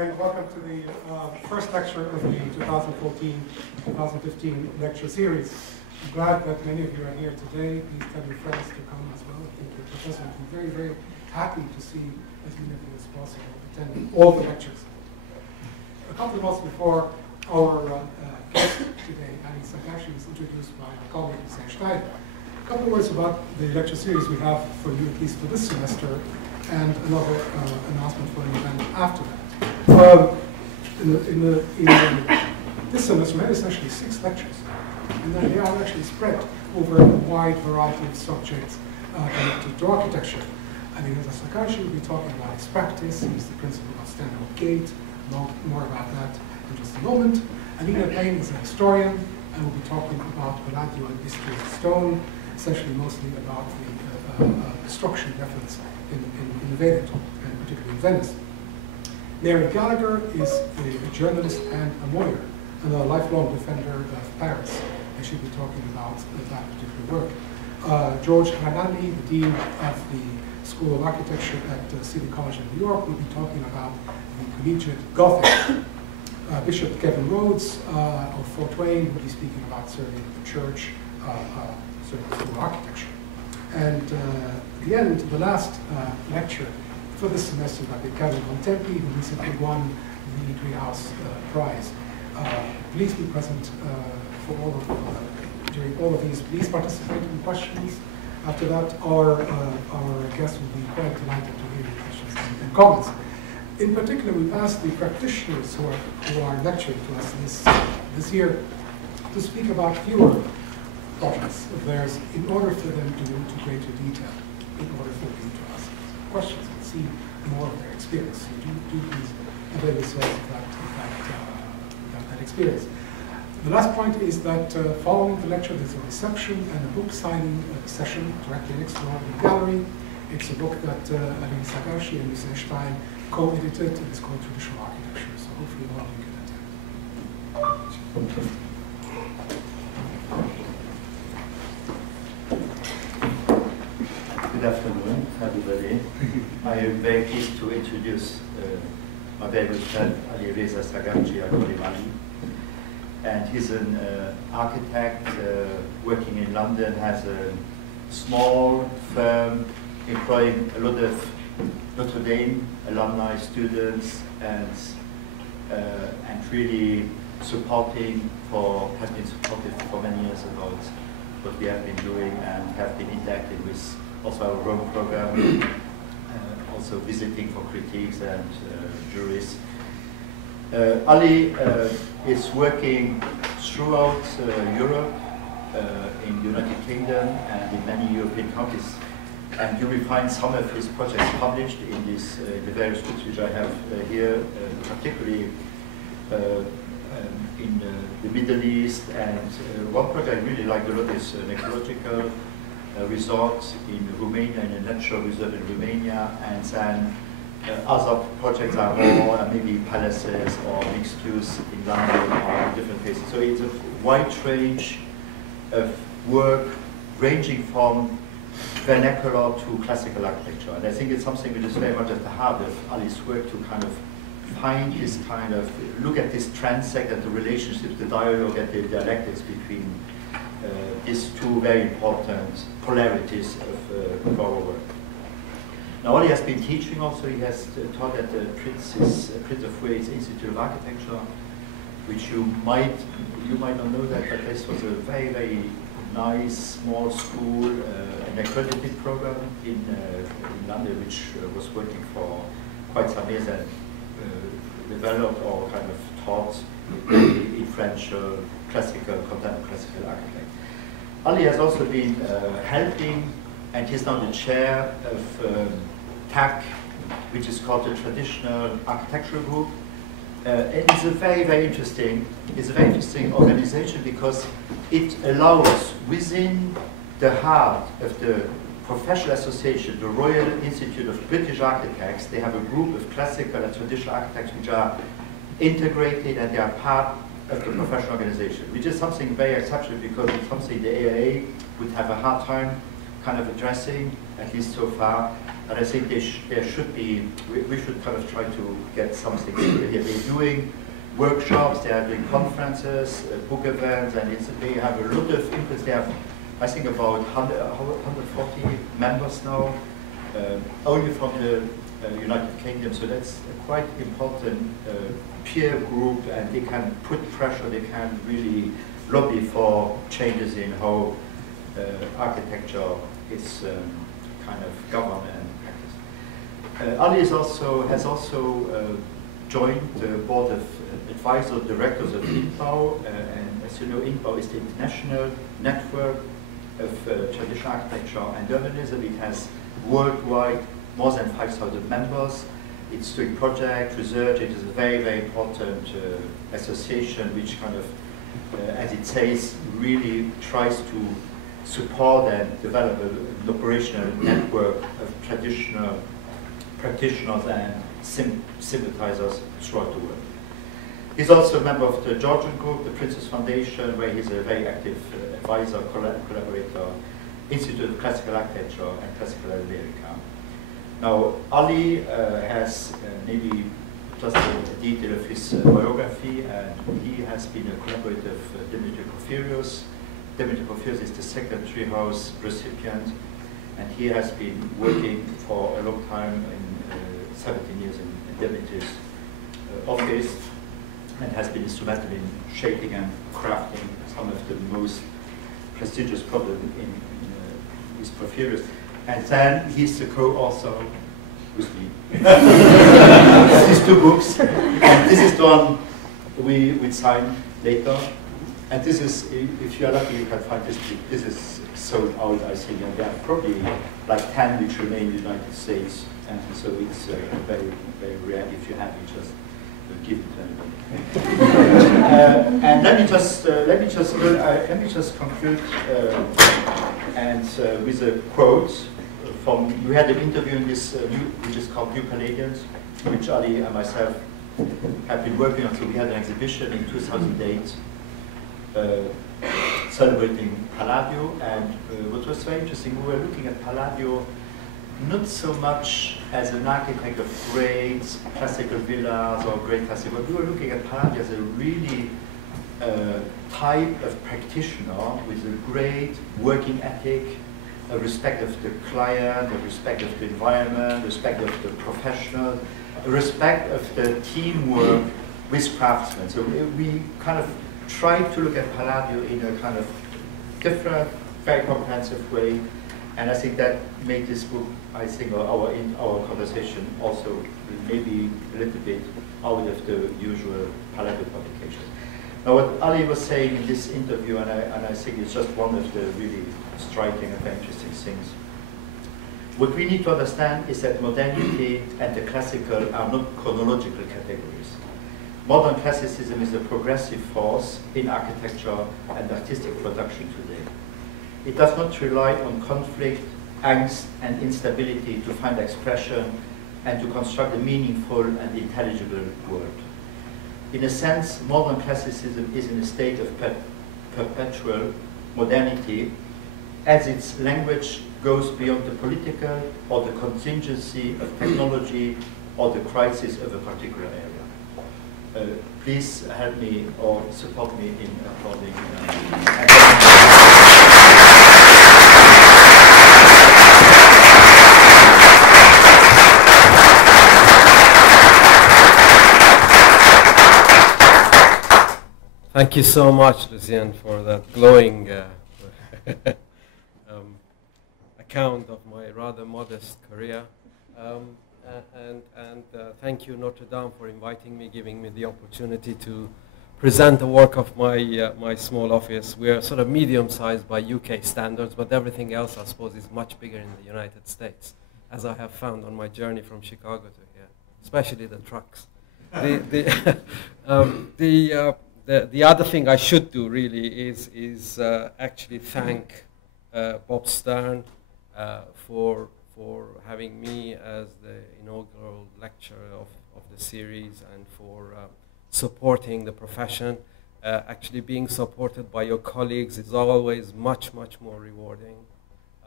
and welcome to the first lecture of the 2014-2015 lecture series. I'm glad that many of you are here today. Please tell your friends to come as well. I think your professor will be very, very happy to see as many of you as possible attending all the lectures. A couple of months before our guest today, Alireza Sagharchi, was introduced by our colleague, Sept. A couple of words about the lecture series we have for you, at least for this semester, and another announcement for an event after that. This semester, we have essentially 6 lectures, and then they are actually spread over a wide variety of subjects connected to architecture. Alireza Sagharchi will be talking about his practice. He's the principal of Stanhope Gate. More about that in just a moment. Alina Payne is a historian, and will be talking about Vernacular and history of stone, essentially mostly about the destruction efforts in Veneto, and particularly in Venice. Mary Gallagher is a journalist and a lawyer, and a lifelong defender of Paris, and she'll be talking about that particular work. George Hernandi, the dean of the School of Architecture at City College in New York, will be talking about the collegiate Gothic. Bishop Kevin Rhodes of Fort Wayne will be speaking about serving the church, serving the school of architecture. And at the end, the last lecture for this semester by Kevin Contempi, who recently won the Treehouse Prize. Please be present for all of during all of these. Please participate in questions. After that, our guests will be quite delighted to hear your questions and comments. In particular, we've asked the practitioners who are lecturing to us this year to speak about fewer projects of theirs in order for them to go into greater detail, in order for them to ask questions and see more of their experience. So do please avail yourselves of that experience. The last point is that following the lecture, there's a reception and a book signing session directly next door in the gallery. It's a book that Alireza Sagharchi and Mr. Stein co-edited, and it's called Traditional Architecture. So hopefully all of you can attend. Good afternoon, everybody. I am very pleased to introduce my very good friend Alireza Sagharchi. And he's an architect working in London, has a small firm employing a lot of Notre Dame alumni, students, and really has been supportive for many years about what we have been doing, and have been interacting with also our Rome program, also visiting for critiques and juries. Ali is working throughout Europe, in the United Kingdom, and in many European countries. And you will find some of his projects published in the various books which I have here, particularly in the Middle East. And one project I really like a lot is an ecological resort in Romania, in a natural reserve in Romania, and then other projects are more maybe palaces or mixed use in London or in different places. So it's a wide range of work ranging from vernacular to classical architecture. And I think it's something which is very much at the heart of Ali's work, to kind of find this kind of, look at this transect and the relationships, the dialogue and the dialectics between these two very important polarities of our work. Now, Ali has been teaching also. He has taught at the Prince of Wales Institute of Architecture, which you might not know that, but this was a very, very nice small school, an accredited program in London, which was working for quite some years and developed or kind of taught in French classical, contemporary classical architecture. Ali has also been helping, and he's now the chair of TAC, which is called the Traditional Architectural Group. It's a very, very interesting organization, because it allows, within the heart of the professional association, the Royal Institute of British Architects, they have a group of classical and traditional architects which are integrated, and they are part of the professional organization, which is something very exceptional, because it's something the AIA would have a hard time kind of addressing, at least so far. And I think there should be, we should kind of try to get something here. They're doing workshops, they are doing conferences, book events, and they have a lot of interest. They have, I think, about 140 members now, only from the United Kingdom. So that's a quite important peer group, and they can put pressure, they can really lobby for changes in how architecture is kind of governed and practiced. Ali has also joined the board of advisor directors of INBAU, and as you know, INBAU is the international network of traditional architecture and urbanism. It has worldwide more than 5,000 members. It's doing project research. It is a very, very important association which kind of, as it says, really tries to support and develop an operational network of traditional practitioners and sympathizers throughout the world. He's also a member of the Georgian group, the Princess Foundation, where he's a very active advisor, collaborator, Institute of Classical Architecture and Classical America. Now, Ali has maybe just a detail of his biography, and he has been a collaborator of Dimitri Porphyrios. Dimitri Porphyrios is the Secretary House recipient, and he has been working for a long time, in 17 years in Dimitri's office, and has been instrumental in shaping and crafting some of the most prestigious problems in his Porphyrios. And then he's the co-author with me. These two books. And this is the one we will sign later. And this is, if you are lucky, you can find this book. This is sold out, I think, and there are probably like 10 which remain in the United States. And so it's very, very rare. If you have it, just give it to anybody. And let me just conclude and with a quote from, we had an interview in this which is called New Palladians, which Ali and myself have been working on. So we had an exhibition in 2008 celebrating Palladio, and what was very interesting, we were looking at Palladio not so much as an architect of great classical villas or great classical, but we were looking at Palladio as a really type of practitioner with a great working ethic, a respect of the client, a respect of the environment, respect of the professional, a respect of the teamwork with craftsmen. So we kind of tried to look at Palladio in a kind of different, very comprehensive way. And I think that made this book, I think, our conversation also maybe a little bit out of the usual Palladio publication. Now, what Ali was saying in this interview, and I think it's just one of the really striking and very interesting things. What we need to understand is that modernity and the classical are not chronological categories. Modern classicism is a progressive force in architecture and artistic production today. It does not rely on conflict, angst, and instability to find expression and to construct a meaningful and intelligible world. In a sense, modern classicism is in a state of perpetual modernity, as its language goes beyond the political or the contingency of technology or the crisis of a particular area. Please help me or support me in applauding. Thank you so much, Lucien, for that glowing account of my rather modest career. And thank you, Notre Dame, for inviting me, giving me the opportunity to present the work of my small office. We are sort of medium-sized by UK standards, but everything else, I suppose, is much bigger in the United States, as I have found on my journey from Chicago to here, especially the trucks. The other thing I should do really is actually thank Bob Stern for having me as the inaugural lecturer of the series and for supporting the profession. Actually being supported by your colleagues is always much more rewarding.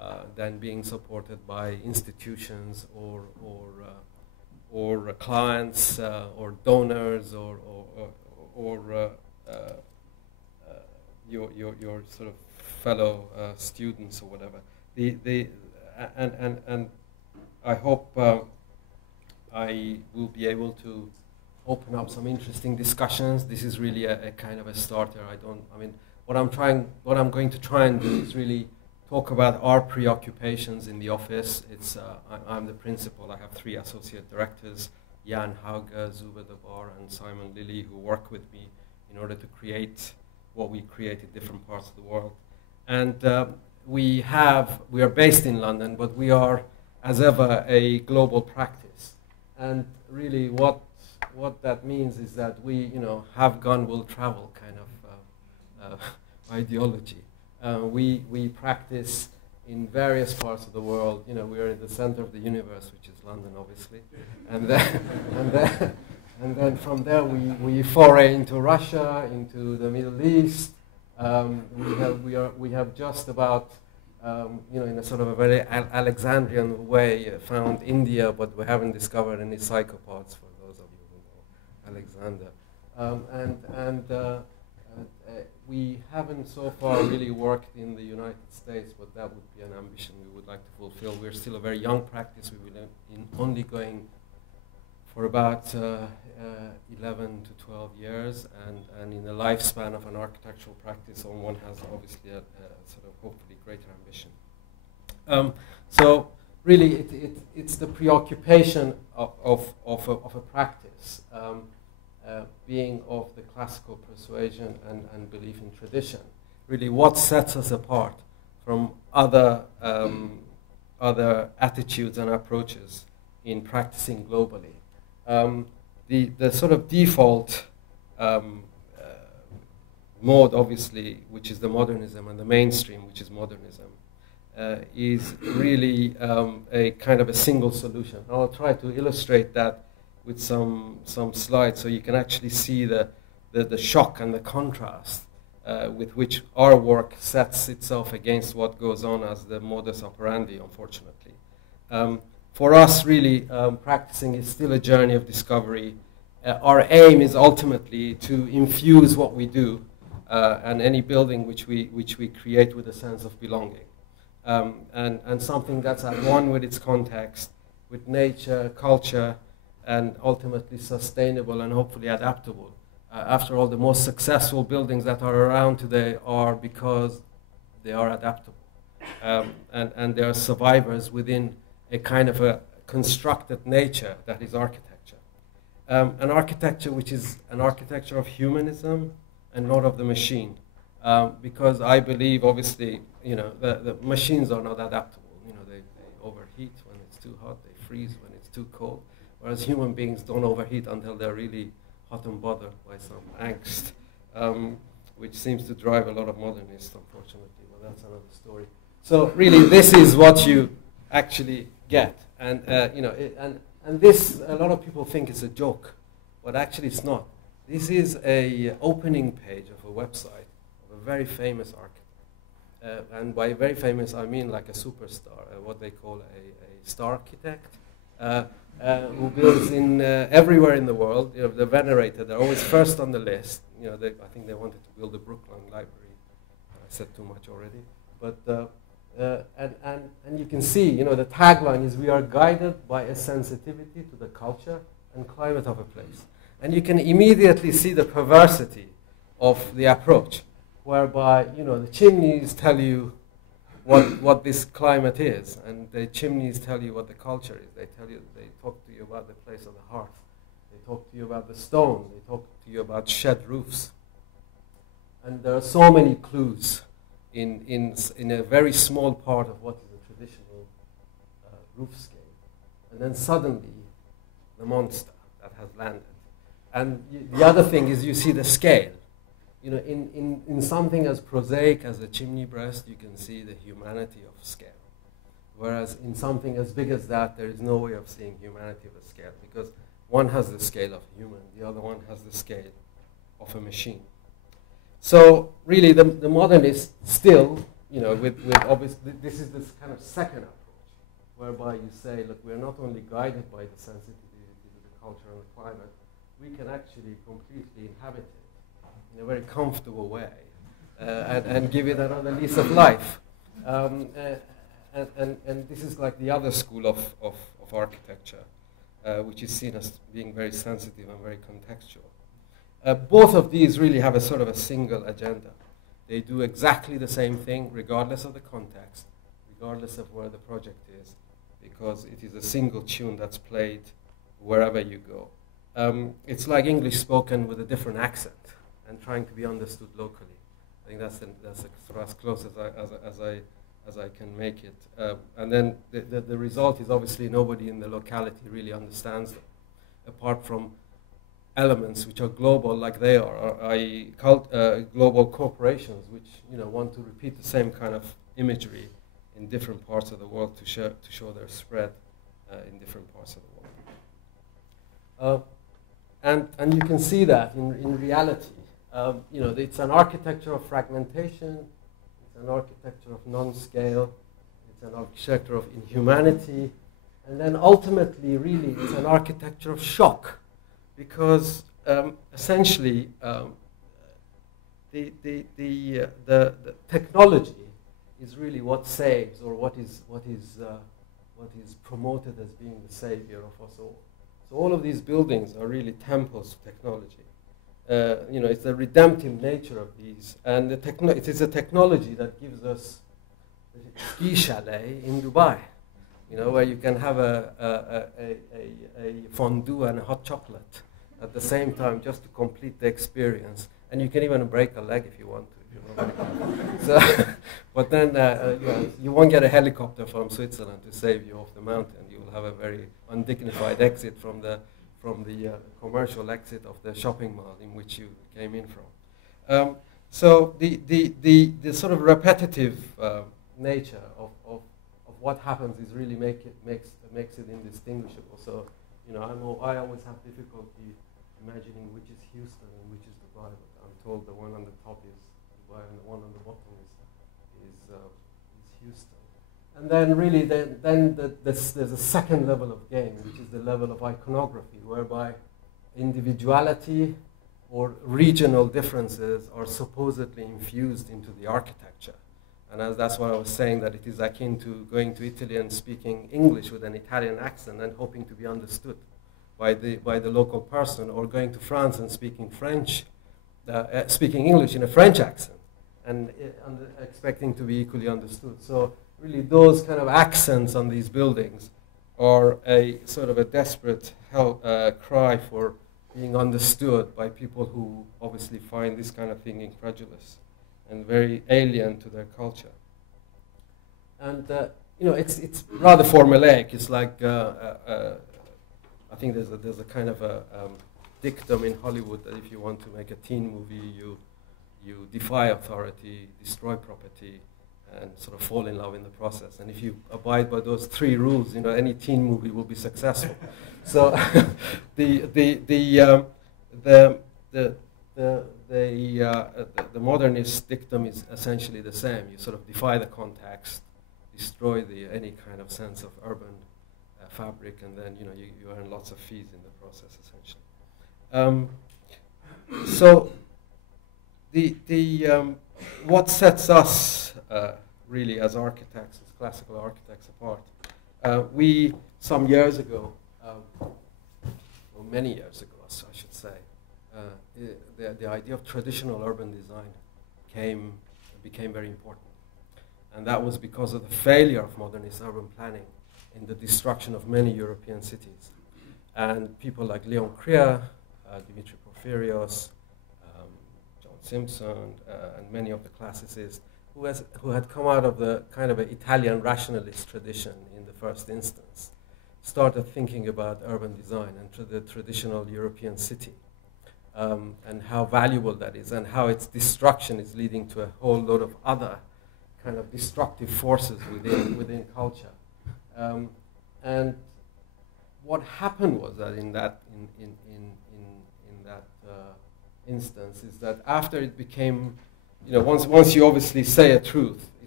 than being supported by institutions or clients or donors or your sort of fellow students or whatever. And I hope I will be able to open up some interesting discussions. This is really a kind of a starter. What I'm going to try and do is really talk about our preoccupations in the office. I'm the principal. I have 3 associate directors, Jan Hauge, Zuba Debar, and Simon Lilly, who work with me in order to create what we create in different parts of the world. And we are based in London, but we are, as ever, a global practice. And really what that means is that we, have gun will travel kind of ideology. We practice in various parts of the world. We are in the center of the universe, which is London, obviously. And then from there we foray into Russia, into the Middle East. We have just about, in a sort of a very Alexandrian way, found India, but we haven't discovered any psychopaths, for those of you who know Alexander. We haven't so far really worked in the United States, but that would be an ambition we would like to fulfill. We're still a very young practice. We will only going for about 11 to 12 years, and in the lifespan of an architectural practice, one has obviously a sort of hopefully greater ambition. So really, it's the preoccupation of a practice, being of the classical persuasion and belief in tradition. Really, what sets us apart from other attitudes and approaches in practicing globally. The sort of default mode, obviously, which is the modernism, and the mainstream, which is modernism, is really a kind of a single solution. And I'll try to illustrate that with some slides so you can actually see the shock and the contrast with which our work sets itself against what goes on as the modus operandi, unfortunately. For us, really, practicing is still a journey of discovery. Our aim is ultimately to infuse what we do and any building which we create with a sense of belonging, and something that's at one with its context, with nature, culture, and ultimately sustainable and hopefully adaptable. After all, the most successful buildings that are around today are because they are adaptable, and they are survivors within a kind of a constructed nature that is architecture. An architecture which is an architecture of humanism and not of the machine. Because I believe, obviously, the machines are not adaptable. They overheat when it's too hot, they freeze when it's too cold, whereas human beings don't overheat until they're really hot and bothered by some angst, which seems to drive a lot of modernists, unfortunately, but that's another story. So really, this is what you actually get, and and this, a lot of people think it's a joke, but actually it's not. This is a opening page of a website of a very famous architect, and by very famous I mean like a superstar, what they call a star architect, who builds in everywhere in the world. They're venerated. They're always first on the list. I think they wanted to build the Brooklyn Library. I said too much already, but. And you can see, the tagline is, we are guided by a sensitivity to the culture and climate of a place. And you can immediately see the perversity of the approach, whereby, the chimneys tell you what this climate is, and the chimneys tell you what the culture is. They talk to you about the place of the hearth. They talk to you about the stone. They talk to you about shed roofs. And there are so many clues in a very small part of what is a traditional roof scale. And then suddenly, the monster that has landed. And the other thing is, you see the scale. In something as prosaic as a chimney breast, you can see the humanity of scale. Whereas in something as big as that, there is no way of seeing humanity of a scale, because one has the scale of a human, the other one has the scale of a machine. So really, the modernist still, you know, with obviously, this is this kind of second approach, whereby you say, look, we're not only guided by the sensitivity to the culture and the climate, we can actually completely inhabit it in a very comfortable way and give it another lease of life. And this is like the other school of architecture, which is seen as being very sensitive and very contextual. Both of these really have a sort of a single agenda. They do exactly the same thing regardless of the context, regardless of where the project is, because it is a single tune that's played wherever you go. It's like English spoken with a different accent and trying to be understood locally. I think that's sort of as close as I can make it. And then the result is obviously nobody in the locality really understands them, apart from elements which are global like they are, i.e. global corporations which, you know, want to repeat the same kind of imagery in different parts of the world to show their spread in different parts of the world. And you can see that in reality. You know, it's an architecture of fragmentation, it's an architecture of non-scale, it's an architecture of inhumanity, and then ultimately, really, it's an architecture of shock, because essentially the technology is really what saves, or what is promoted as being the savior of us all. So all of these buildings are really temples of technology. You know, it's the redemptive nature of these, and it is a technology that gives us a ski chalet in Dubai, you know, where you can have a fondue and a hot chocolate at the same time, just to complete the experience. And you can even break a leg if you want to. If you're not so, but then you know, you won't get a helicopter from Switzerland to save you off the mountain. You will have a very undignified exit from the commercial exit of the shopping mall in which you came in from. So the sort of repetitive nature of what happens is really makes it indistinguishable. So, you know, I always have difficulty imagining which is Houston and which is Dubai. But I'm told the one on the top is Dubai and the one on the bottom is Houston. And then really, there's a second level of game, which is the level of iconography, whereby individuality or regional differences are supposedly infused into the architecture. And that's why I was saying that it is akin to going to Italy and speaking English with an Italian accent and hoping to be understood by the local person, or going to France and speaking English in a French accent and expecting to be equally understood. So really, those kind of accents on these buildings are a sort of a desperate cry for being understood by people who obviously find this kind of thing incredulous and very alien to their culture. And you know, it's rather formulaic. It's like I think there's a kind of a dictum in Hollywood that if you want to make a teen movie, you defy authority, destroy property, and sort of fall in love in the process. And if you abide by those three rules, you know, any teen movie will be successful. So the modernist dictum is essentially the same. You sort of defy the context, destroy any kind of sense of urban fabric, and then, you know, you earn lots of fees in the process, essentially. So what sets us really as architects, as classical architects, apart? Some years ago, or many years ago, I should say, the idea of traditional urban design became very important. And that was because of the failure of modernist urban planning in the destruction of many European cities. And people like Leon Krier, Dimitri Porphyrios, John Simpson, and many of the classicists who had come out of the kind of an Italian rationalist tradition in the first instance, started thinking about urban design and the traditional European city, and how valuable that is, and how its destruction is leading to a whole load of other kind of destructive forces within culture. And what happened was that in that instance is that after it became, you know, once you obviously say a truth,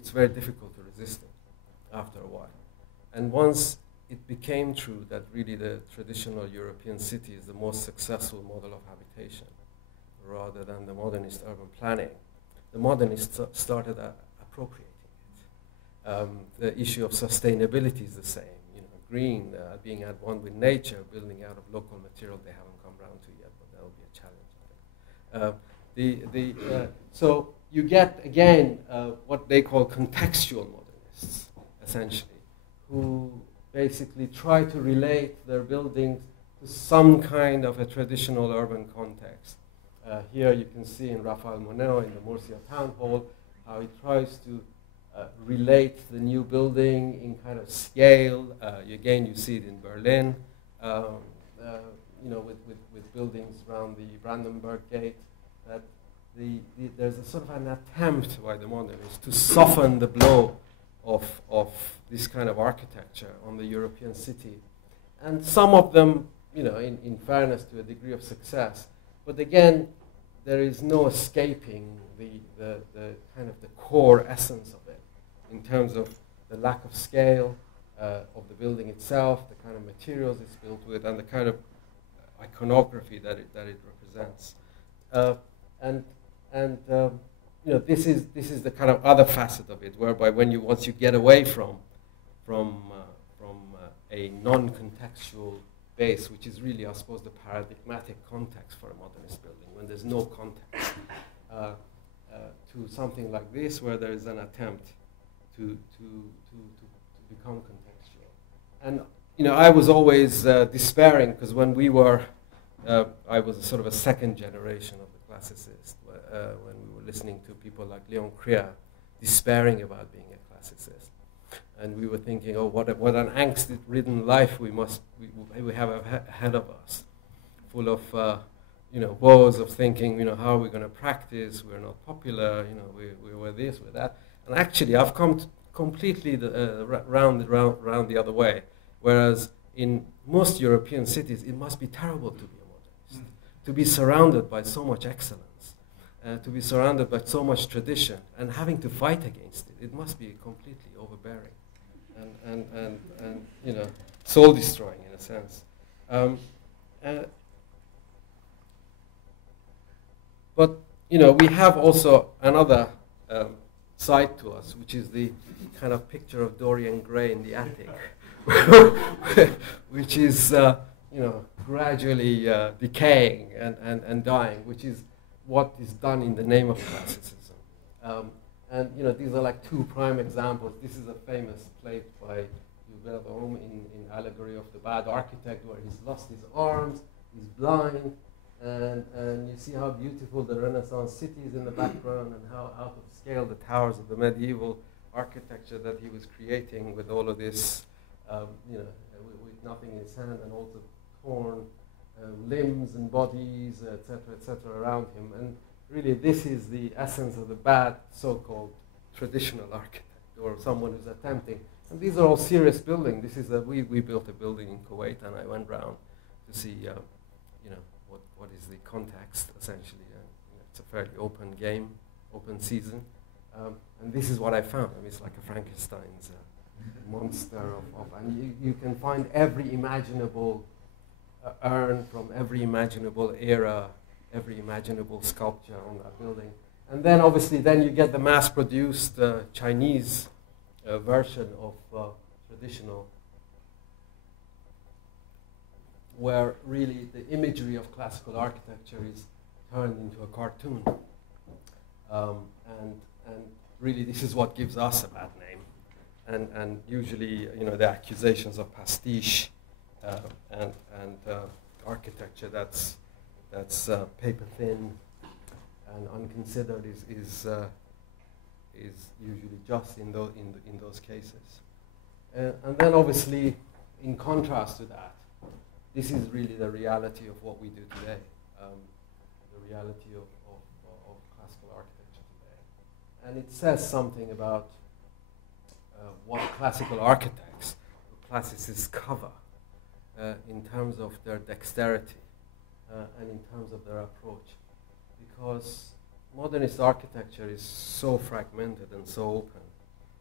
it's very difficult to resist it after a while. And once it became true that really the traditional European city is the most successful model of habitation rather than the modernist urban planning, the modernists started appropriating it. The issue of sustainability is the same. You know, green, being at one with nature, building out of local material they haven't come around to yet, but that will be a challenge. So you get, again, what they call contextual modernists, essentially, who basically try to relate their buildings to some kind of a traditional urban context. Here you can see in Raphael Moneo in the Murcia Town Hall how he tries to relate the new building in kind of scale. Again, you see it in Berlin, you know, with buildings around the Brandenburg Gate. That there's a sort of an attempt by the modernists to soften the blow of this kind of architecture on the European city. And some of them, you know, in fairness, to a degree of success. But again, there is no escaping the kind of the core essence of it in terms of the lack of scale of the building itself, the kind of materials it's built with, and the kind of iconography that it represents. You know, this is the kind of other facet of it, whereby once you get away from a non-contextual base, which is really, I suppose, the paradigmatic context for a modernist building, when there's no context, to something like this, where there is an attempt to become contextual. And you know, I was always despairing, because when we were, I was a sort of a second generation of the classicists, when we were listening to people like Leon Krier despairing about being a classicist. And we were thinking, oh, what an angst-ridden life we have ahead of us, full of you know, woes of thinking, you know, how are we going to practice? We're not popular, you know, we're this, we're that. And actually, I've come completely round the other way. Whereas in most European cities, it must be terrible to be a modernist, to be surrounded by so much excellence. To be surrounded by so much tradition and having to fight against it, it must be completely overbearing and you know, soul destroying in a sense. But you know, we have also another side to us, which is the kind of picture of Dorian Gray in the attic, which is you know, gradually decaying and dying, which is what is done in the name of classicism. And you know, these are like two prime examples. This is a famous plate by Hubert Rome in Allegory of the Bad Architect, where he's lost his arms, he's blind, and you see how beautiful the Renaissance city is in the background, and how out of scale the towers of the medieval architecture that he was creating with all of this, you know, with nothing in his hand, and also torn limbs and bodies, etc., around him. And really, this is the essence of the bad so-called traditional architect, or someone who's attempting. And these are all serious buildings. This is we built a building in Kuwait, and I went round to see, you know, what is the context essentially. And you know, it's a fairly open game, open season. And this is what I found. I mean, it's like a Frankenstein's monster and you can find every imaginable urn from every imaginable era, every imaginable sculpture on that building. And then obviously then you get the mass-produced Chinese version of traditional, where really the imagery of classical architecture is turned into a cartoon. And really this is what gives us a bad name. And usually, you know, the accusations of pastiche and architecture that's paper thin and unconsidered is usually just in those cases. And then obviously, in contrast to that, this is really the reality of what we do today, the reality of classical architecture today. And it says something about what classical architects, classicists cover in terms of their dexterity and in terms of their approach. Because modernist architecture is so fragmented and so open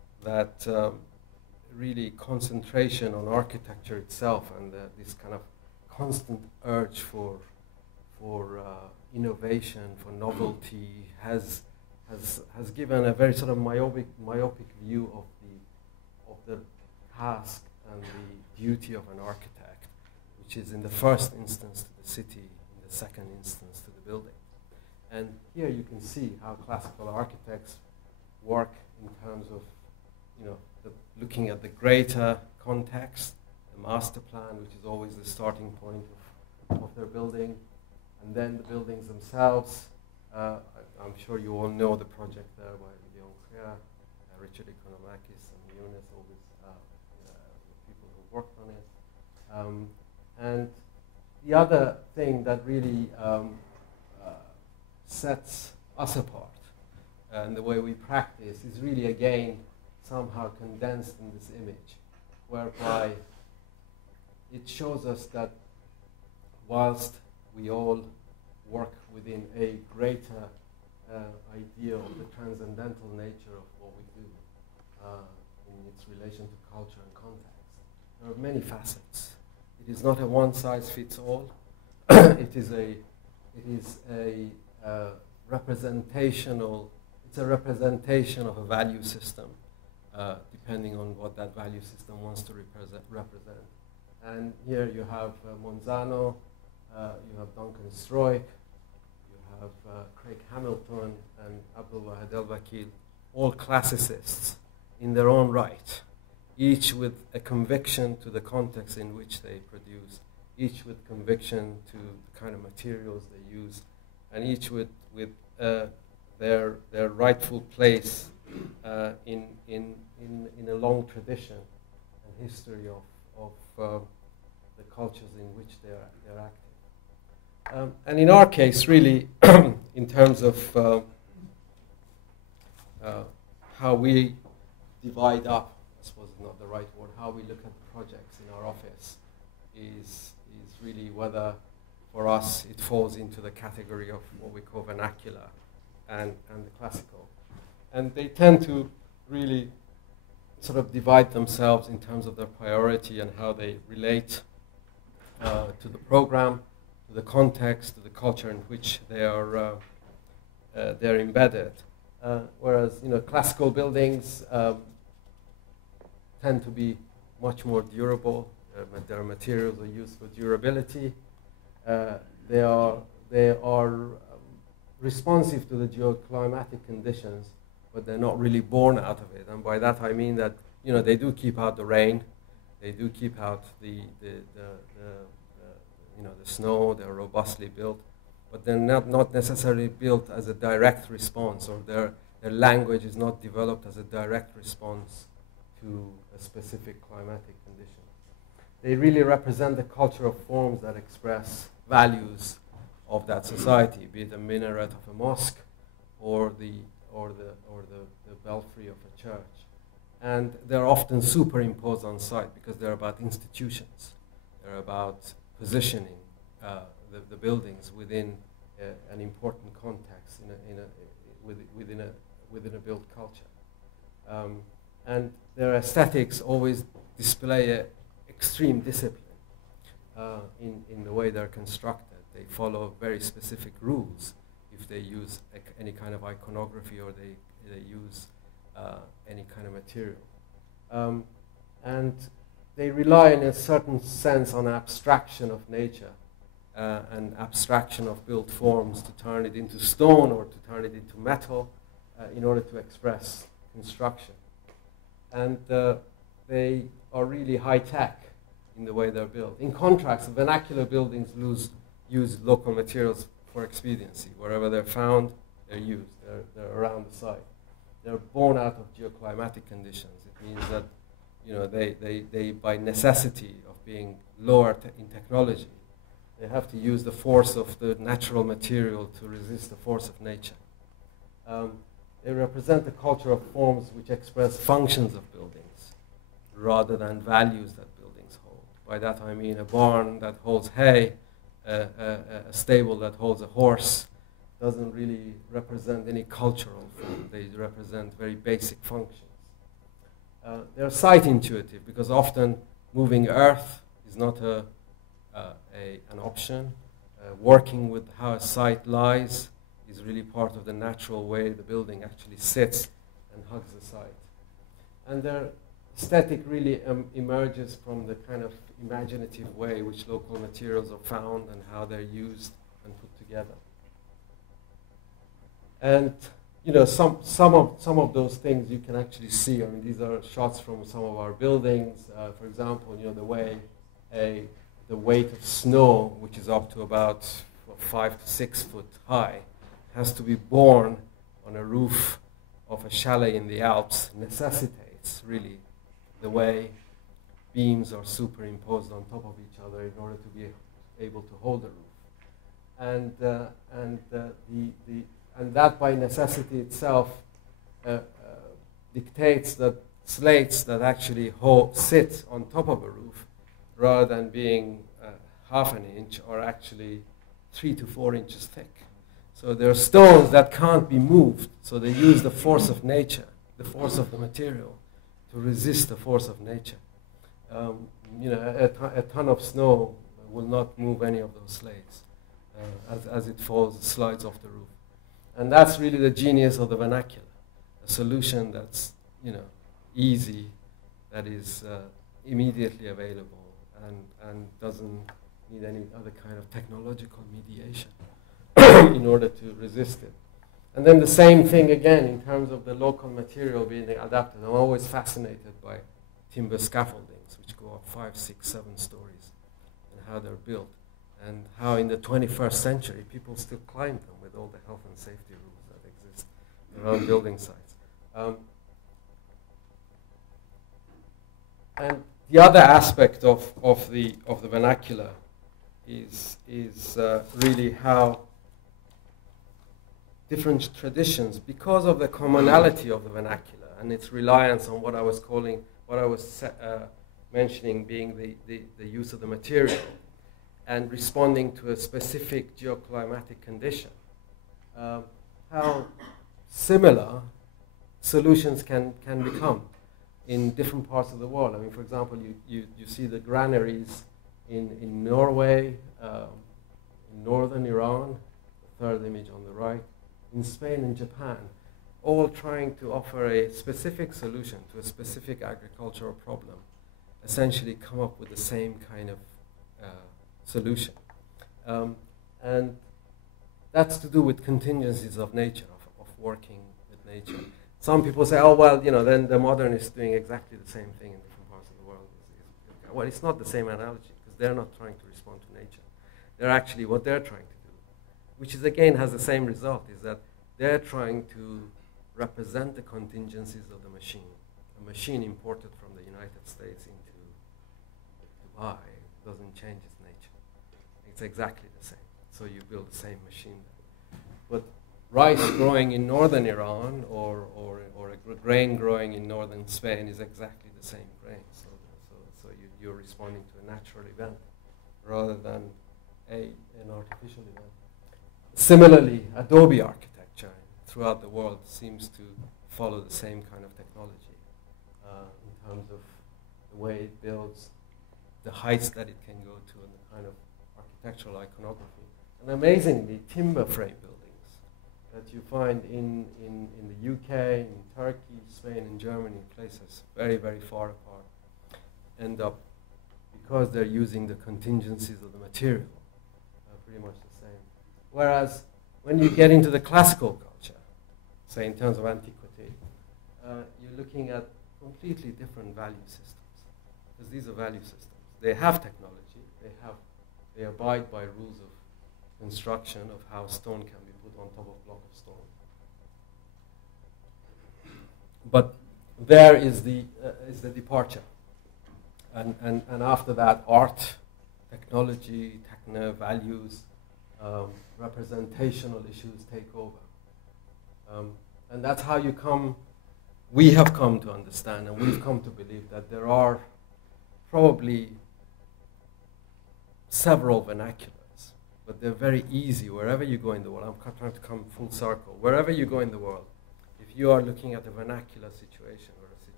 that really concentration on architecture itself and this kind of constant urge for innovation, for novelty, has given a very sort of myopic view of the task and the duty of an architect, which is in the first instance to the city, in the second instance to the building. And here you can see how classical architects work in terms of, looking at the greater context, the master plan, which is always the starting point of their building, and then the buildings themselves. I'm sure you all know the project there by Leon Krea, Richard Economakis, and Yunus, all these people who worked on it. And the other thing that really sets us apart and the way we practice is really, again, somehow condensed in this image, whereby it shows us that whilst we all work within a greater idea of the transcendental nature of what we do in its relation to culture and context, there are many facets. It is not a one-size-fits-all. It is a representational. It's a representation of a value system, depending on what that value system wants to represent. And here you have Monzano, you have Duncan Stroik, you have Craig Hamilton and Abdul Wahid El-Wakil, all classicists in their own right, each with a conviction to the context in which they produce, each with conviction to the kind of materials they use, and each with their rightful place in a long tradition and history of the cultures in which they're active. And in our case, really, in terms of how we divide up, I suppose is not the right word, how we look at the projects in our office is really whether, for us, it falls into the category of what we call vernacular and the classical. And they tend to really sort of divide themselves in terms of their priority and how they relate to the program, to the context, to the culture in which they're embedded. Whereas, classical buildings tend to be much more durable. Their materials are used for durability. They are responsive to the geoclimatic conditions, but they're not really born out of it. And by that I mean that they do keep out the rain, they do keep out the snow. They're robustly built, but they're not necessarily built as a direct response, or their language is not developed as a direct response to a specific climatic condition. They really represent the culture of forms that express values of that society, be it a minaret of a mosque or the belfry of a church. And they're often superimposed on site because they're about institutions. They're about positioning the buildings within an important context within a built culture. And their aesthetics always display extreme discipline in the way they're constructed. They follow very specific rules if they use any kind of iconography or they use any kind of material. And they rely in a certain sense on abstraction of nature and abstraction of built forms to turn it into stone or to turn it into metal in order to express construction. And they are really high-tech in the way they're built. In contrast, vernacular buildings use local materials for expediency. Wherever they're found, they're used. They're around the site. They're born out of geoclimatic conditions. It means that they by necessity of being lower in technology, they have to use the force of the natural material to resist the force of nature. They represent the culture of forms which express functions of buildings rather than values that buildings hold. By that I mean a barn that holds hay, a stable that holds a horse, doesn't really represent any cultural form. They represent very basic functions. they're site intuitive because often moving earth is not an option. Working with how a site lies is really part of the natural way the building actually sits and hugs the site. And their aesthetic really emerges from the kind of imaginative way which local materials are found and how they're used and put together. And you know, some of those things you can actually see. I mean, these are shots from some of our buildings. For example, you know, the weight of snow, which is up to about 5 to 6 foot high, has to be borne on a roof of a chalet in the Alps, necessitates really the way beams are superimposed on top of each other in order to be able to hold the roof. And that by necessity itself dictates that slates that actually sit on top of a roof, rather than being half an inch, are actually 3 to 4 inches thick. So there are stones that can't be moved, so they use the force of nature, the force of the material, to resist the force of nature. You know, a ton of snow will not move any of those slates. As it falls, it slides off the roof. And that's really the genius of the vernacular, a solution that's, you know, easy, that is immediately available, and doesn't need any other kind of technological mediation in order to resist it. And then the same thing again in terms of the local material being adapted. I'm always fascinated by timber scaffoldings, which go up 5, 6, 7 stories, and how they're built, and how in the 21st century people still climb them with all the health and safety rules that exist around building sites. And the other aspect of the vernacular is really how different traditions, because of the commonality of the vernacular and its reliance on what I was mentioning being the use of the material and responding to a specific geoclimatic condition, how similar solutions can become in different parts of the world. I mean, for example, you see the granaries in Norway, in northern Iran, the third image on the right, in Spain and Japan, all trying to offer a specific solution to a specific agricultural problem, essentially come up with the same kind of solution. And that's to do with contingencies of nature, of working with nature. Some people say, oh, well, you know, then the modernist doing exactly the same thing in different parts of the world. Well, it's not the same analogy, because they're not trying to respond to nature. They're actually, what they're trying to do, which is again has the same result, is that they're trying to represent the contingencies of the machine. A machine imported from the United States into Dubai doesn't change its nature. It's exactly the same. So you build the same machine. But rice growing in northern Iran or a grain growing in northern Spain is exactly the same grain. So you're responding to a natural event rather than an artificial event. Similarly, Adobe architecture throughout the world seems to follow the same kind of technology in terms of the way it builds, the heights that it can go to, and the kind of architectural iconography. And amazingly, timber frame buildings that you find in the UK, in Turkey, Spain, and Germany, places very, very far apart, end up, because they're using the contingencies of the material, pretty much the same. Whereas when you get into the classical culture, say in terms of antiquity, you're looking at completely different value systems, because these are value systems. They have technology, they abide by rules of construction of how stone can be put on top of a block of stone. But there is the departure. And after that, art, technology, techno values, representational issues take over. And that's how we have come to understand, and we've come to believe that there are probably several vernaculars, but they're very easy wherever you go in the world. I'm trying to come full circle. Wherever you go in the world, if you are looking at a vernacular situation or a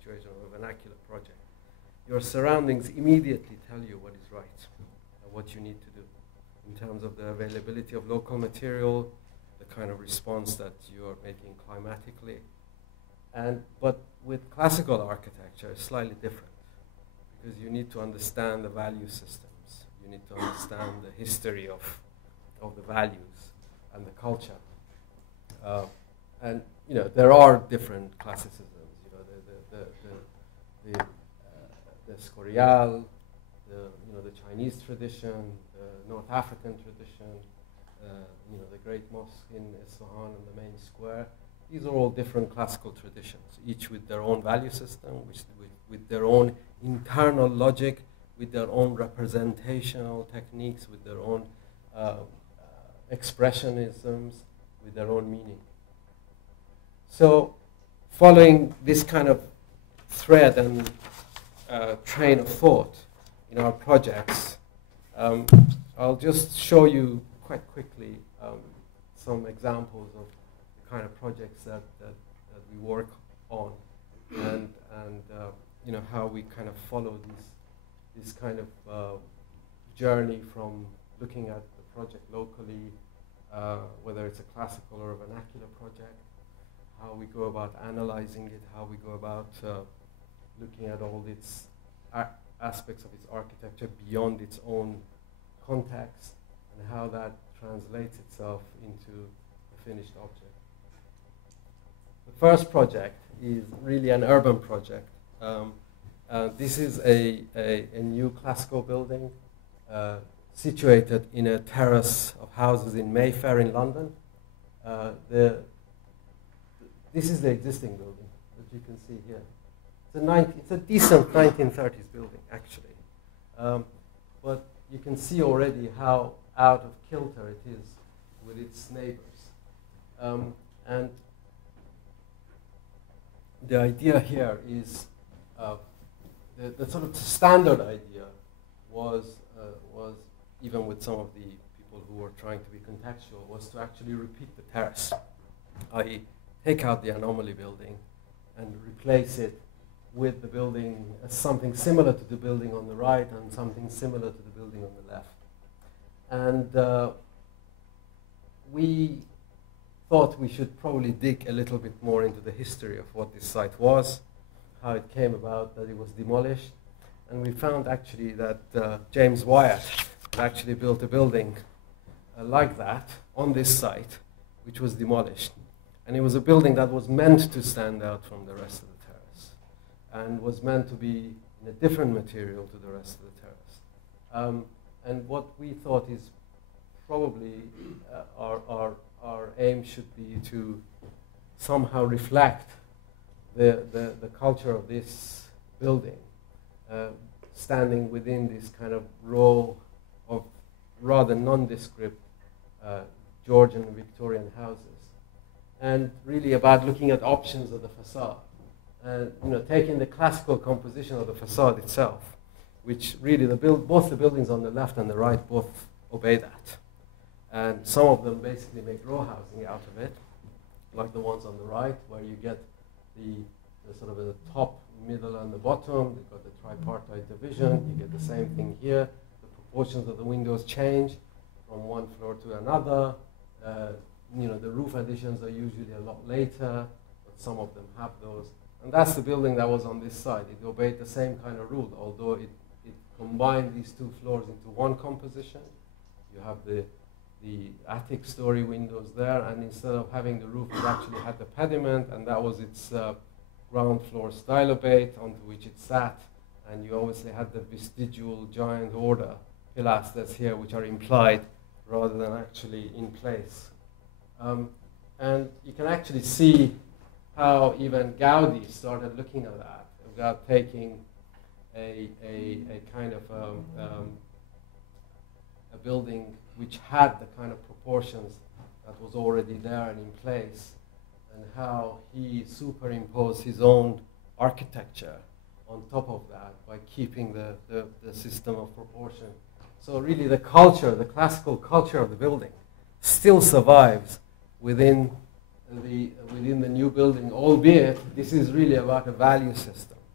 situation of a vernacular project, your surroundings immediately tell you what is right and what you need to do in terms of the availability of local material, the kind of response that you are making climatically. But with classical architecture, it's slightly different because you need to understand the value systems. You need to understand the history of the values and the culture. And you know, there are different classicisms. You know, the Escorial, the Chinese tradition, the North African tradition, you know, the great mosque in Isfahan and the main square. These are all different classical traditions, each with their own value system, with their own internal logic, with their own representational techniques, with their own expressionisms, with their own meaning. So following this kind of thread and train of thought in our projects, I'll just show you quite quickly some examples of the kind of projects that we work on, and you know, how we kind of follow this kind of journey from looking at the project locally, whether it's a classical or a vernacular project, how we go about analyzing it, how we go about looking at all its aspects of its architecture beyond its own context, and how that translates itself into a finished object. The first project is really an urban project. This is a new classical building situated in a terrace of houses in Mayfair in London. This is the existing building that you can see here. It's a decent 1930s building, actually. But you can see already how out of kilter it is with its neighbors. And the idea here is, the sort of standard idea was even with some of the people who were trying to be contextual, was to actually repeat the terrace, i.e. take out the anomaly building and replace it with the building as something similar to the building on the right and something similar to the building on the left. And we thought we should probably dig a little bit more into the history of what this site was, how it came about that it was demolished. And we found actually that James Wyatt had actually built a building like that on this site, which was demolished. And it was a building that was meant to stand out from the rest of the terrace and was meant to be in a different material to the rest of the terrace. And what we thought is probably our aim should be to somehow reflect the culture of this building, standing within this kind of row of rather nondescript Georgian and Victorian houses, and really about looking at options of the facade, and you know, taking the classical composition of the facade itself, which really both the buildings on the left and the right both obey that, and some of them basically make row housing out of it, like the ones on the right, where you get the sort of the top, middle, and the bottom. You've got the tripartite division. You get the same thing here. The proportions of the windows change from one floor to another. You know, the roof additions are usually a lot later, but some of them have those. And that's the building that was on this side. It obeyed the same kind of rule, although it combined these two floors into one composition. You have the attic story windows there, and instead of having the roof, it actually had the pediment, and that was its ground floor stylobate onto which it sat. And you obviously had the vestigial giant order pilasters here, which are implied rather than actually in place. And you can actually see how even Gaudi started looking at that, about taking a kind of a building which had the kind of proportions that was already there and in place, and how he superimposed his own architecture on top of that by keeping the system of proportion. So really the culture, the classical culture of the building still survives within the new building, albeit this is really about a value system.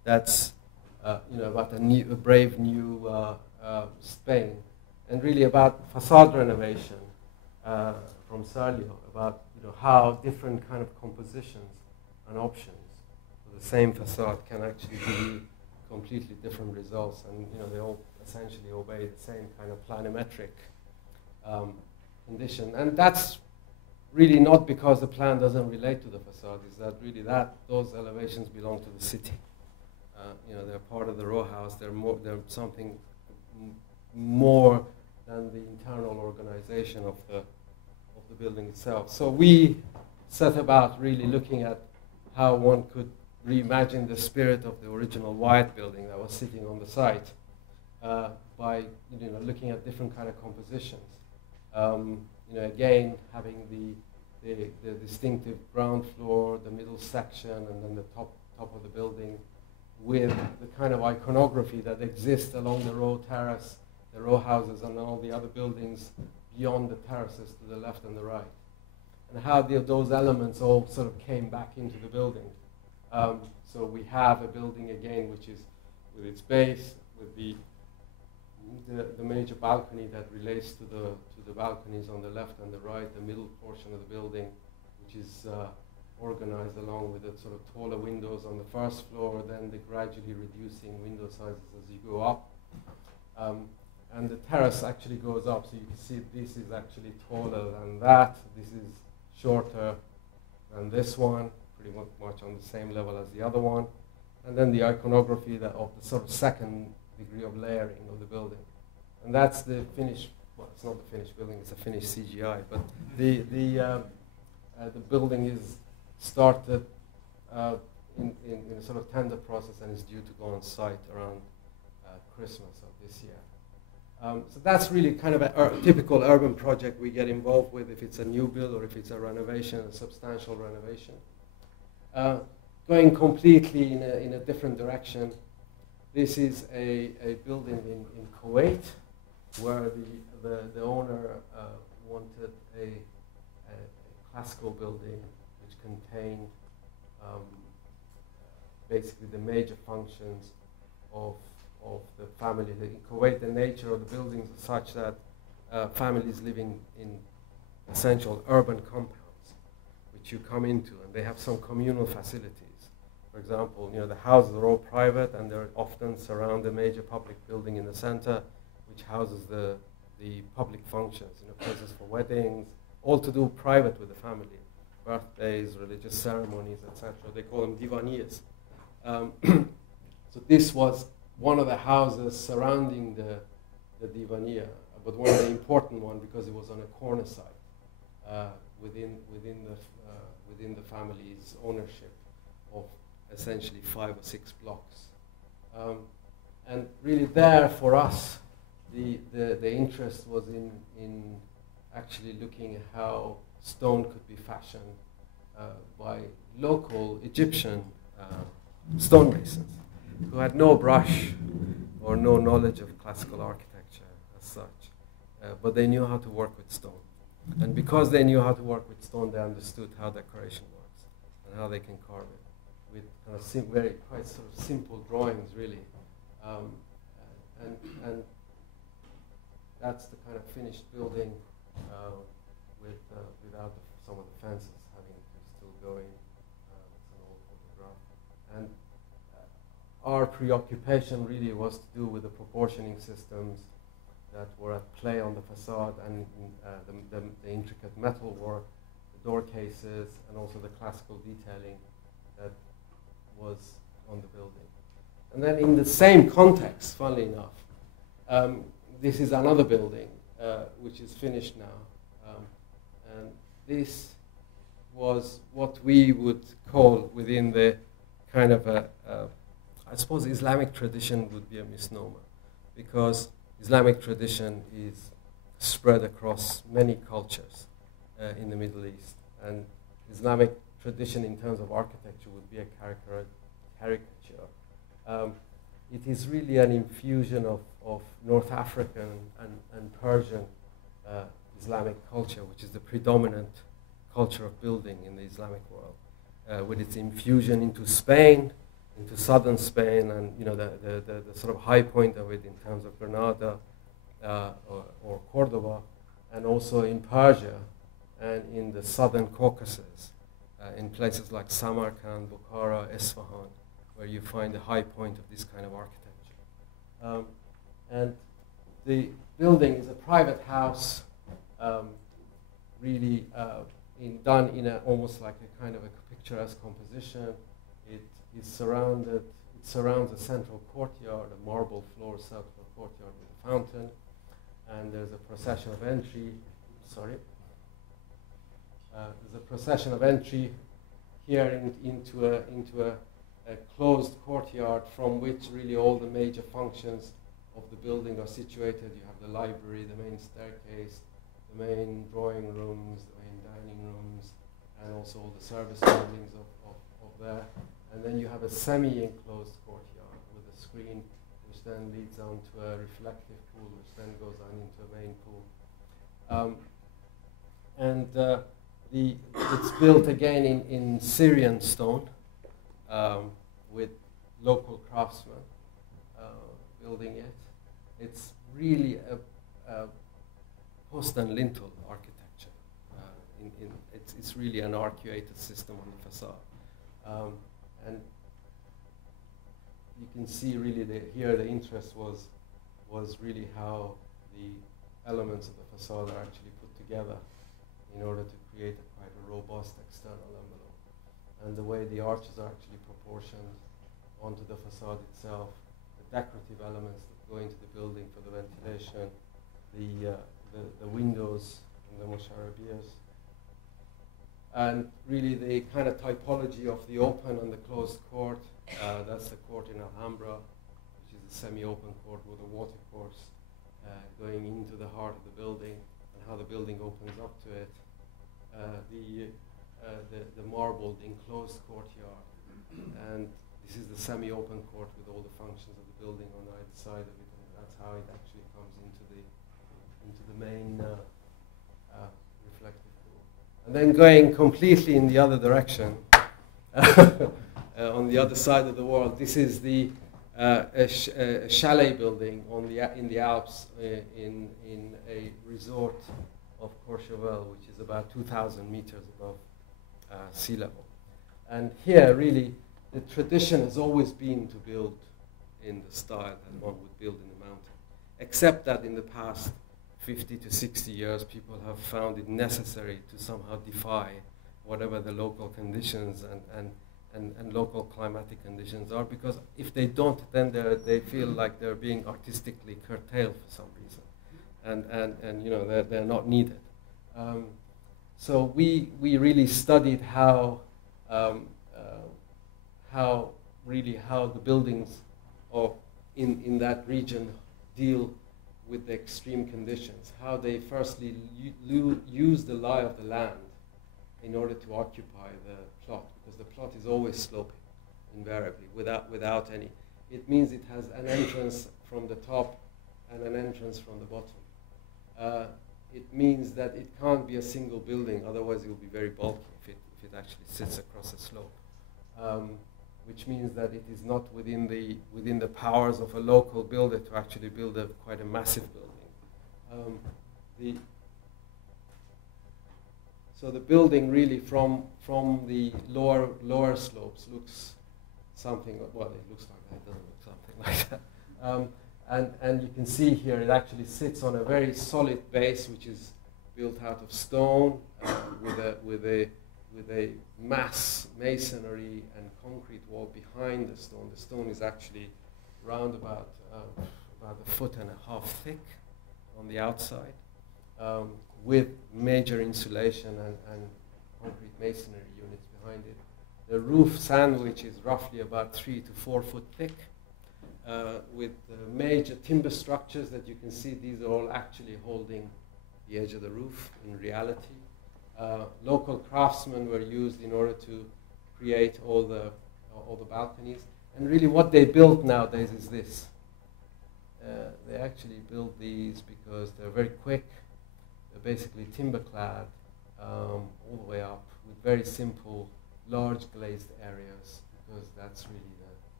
that's about a brave new Spain, and really about facade renovation from Serlio, about how different kind of compositions and options for the same facade can actually give you completely different results, and they all essentially obey the same kind of planimetric condition. And that's really not because the plan doesn't relate to the facade, is that really those elevations belong to the city. They're part of the row house. They're something more than the internal organization of the building itself. So we set about really looking at how one could reimagine the spirit of the original white building that was sitting on the site by looking at different kind of compositions. Again, having the distinctive ground floor, the middle section, and then the top of the building, with the kind of iconography that exists along the row terrace, the row houses, and all the other buildings beyond the terraces to the left and the right, and how those elements all sort of came back into the building. So we have a building again, which is with its base, with the major balcony that relates to the balconies on the left and the right, the middle portion of the building, which is organized along with the sort of taller windows on the first floor, then the gradually reducing window sizes as you go up. And the terrace actually goes up, so you can see this is actually taller than that. This is shorter than this one, pretty much on the same level as the other one. And then the iconography of the sort of second degree of layering of the building. And that's the finished, well, it's not the finished building, it's a finished CGI, but the building is started in a sort of tender process and is due to go on site around Christmas of this year. So that's really kind of a typical urban project we get involved with, if it's a new build or if it's a renovation, a substantial renovation. Going completely in a different direction, this is a building in Kuwait, where the owner wanted a classical building which contained basically the major functions of the family. In Kuwait, the nature of the buildings is such that families living in essential urban compounds, which you come into, and they have some communal facilities. For example, the houses are all private, and they're often surround a major public building in the center, which houses the public functions, places for weddings, all to do private with the family, birthdays, religious ceremonies, etc. They call them divaniyas. So this was one of the houses surrounding the divaniya, but one of the important one because it was on a corner site within the family's ownership of essentially 5 or 6 blocks. And really there for us, the interest was in actually looking at how stone could be fashioned by local Egyptian stonemasons who had no brush or no knowledge of classical architecture as such, but they knew how to work with stone. And because they knew how to work with stone, they understood how decoration works and how they can carve it with kind of quite sort of simple drawings, really. And that's the kind of finished building without some of the fences having still going. It's an old photograph. And our preoccupation really was to do with the proportioning systems that were at play on the facade, and the intricate metal work, the door cases, and also the classical detailing that was on the building. And then in the same context, funnily enough, this is another building which is finished now. And this was what we would call within the kind of I suppose Islamic tradition would be a misnomer, because Islamic tradition is spread across many cultures in the Middle East, and Islamic tradition in terms of architecture would be a caricature. It is really an infusion of North African and Persian Islamic culture, which is the predominant culture of building in the Islamic world, with its infusion into Spain, into southern Spain, and the sort of high point of it in terms of Granada or Cordoba, and also in Persia and in the southern Caucasus, in places like Samarkand, Bukhara, Isfahan, where you find the high point of this kind of architecture. And the building is a private house, really done in almost like a kind of a picturesque composition. It surrounds a central courtyard, a marble floor circular courtyard with a fountain, and there's a procession of entry. There's a procession of entry here into a closed courtyard from which really all the major functions of the building are situated. You have the library, the main staircase, the main drawing rooms, the main dining rooms, and also all the service buildings of there. And then you have a semi-enclosed courtyard with a screen which then leads on to a reflective pool, which then goes on into a main pool. It's built again in Syrian stone with local craftsmen building it. It's really a post and lintel architecture. It's really an arcuated system on the facade. And you can see really here the interest was really how the elements of the facade are actually put together in order to create quite a robust external envelope. And the way the arches are actually proportioned onto the facade itself, the decorative elements that go into the building for the ventilation, the windows and the musharabiyas, and really the kind of typology of the open and the closed court. That's the court in Alhambra, which is a semi-open court with a watercourse going into the heart of the building, and how the building opens up to it. The marbled enclosed courtyard, and this is the semi-open court with all the functions of the building on either side of it, and that's how it actually comes into the main reflective pool. And then going completely in the other direction, on the other side of the world, this is a chalet building in the Alps in a resort of Courchevel, which is about 2,000 meters above sea level. And here, really, the tradition has always been to build in the style that one would build in the mountain, except that in the past 50 to 60 years, people have found it necessary to somehow defy whatever the local conditions and local climatic conditions are, because if they don't, then they feel like they're being artistically curtailed for some reason, and they're not needed. So we really studied how the buildings in that region deal with the extreme conditions, how they firstly use the lie of the land in order to occupy the plot, because the plot is always sloping, invariably, without any. It means it has an entrance from the top and an entrance from the bottom. It means that it can't be a single building, otherwise it will be very bulky if it actually sits across a slope. Which means that it is not within the powers of a local builder to actually build quite a massive building. So the building really from the lower slopes looks something, well, it looks like that, it doesn't look something like that. And you can see here it actually sits on a very solid base, which is built out of stone with a mass masonry and concrete wall behind the stone. The stone is actually round about a foot and a half thick on the outside, with major insulation and concrete masonry units behind it. The roof sandwich is roughly about 3 to 4 foot thick, with major timber structures that you can see. These are all actually holding the edge of the roof in reality. Local craftsmen were used in order to create all the balconies. And really what they build nowadays is this. They actually build these because they're very quick. They're basically timber clad all the way up with very simple, large glazed areas, because that's really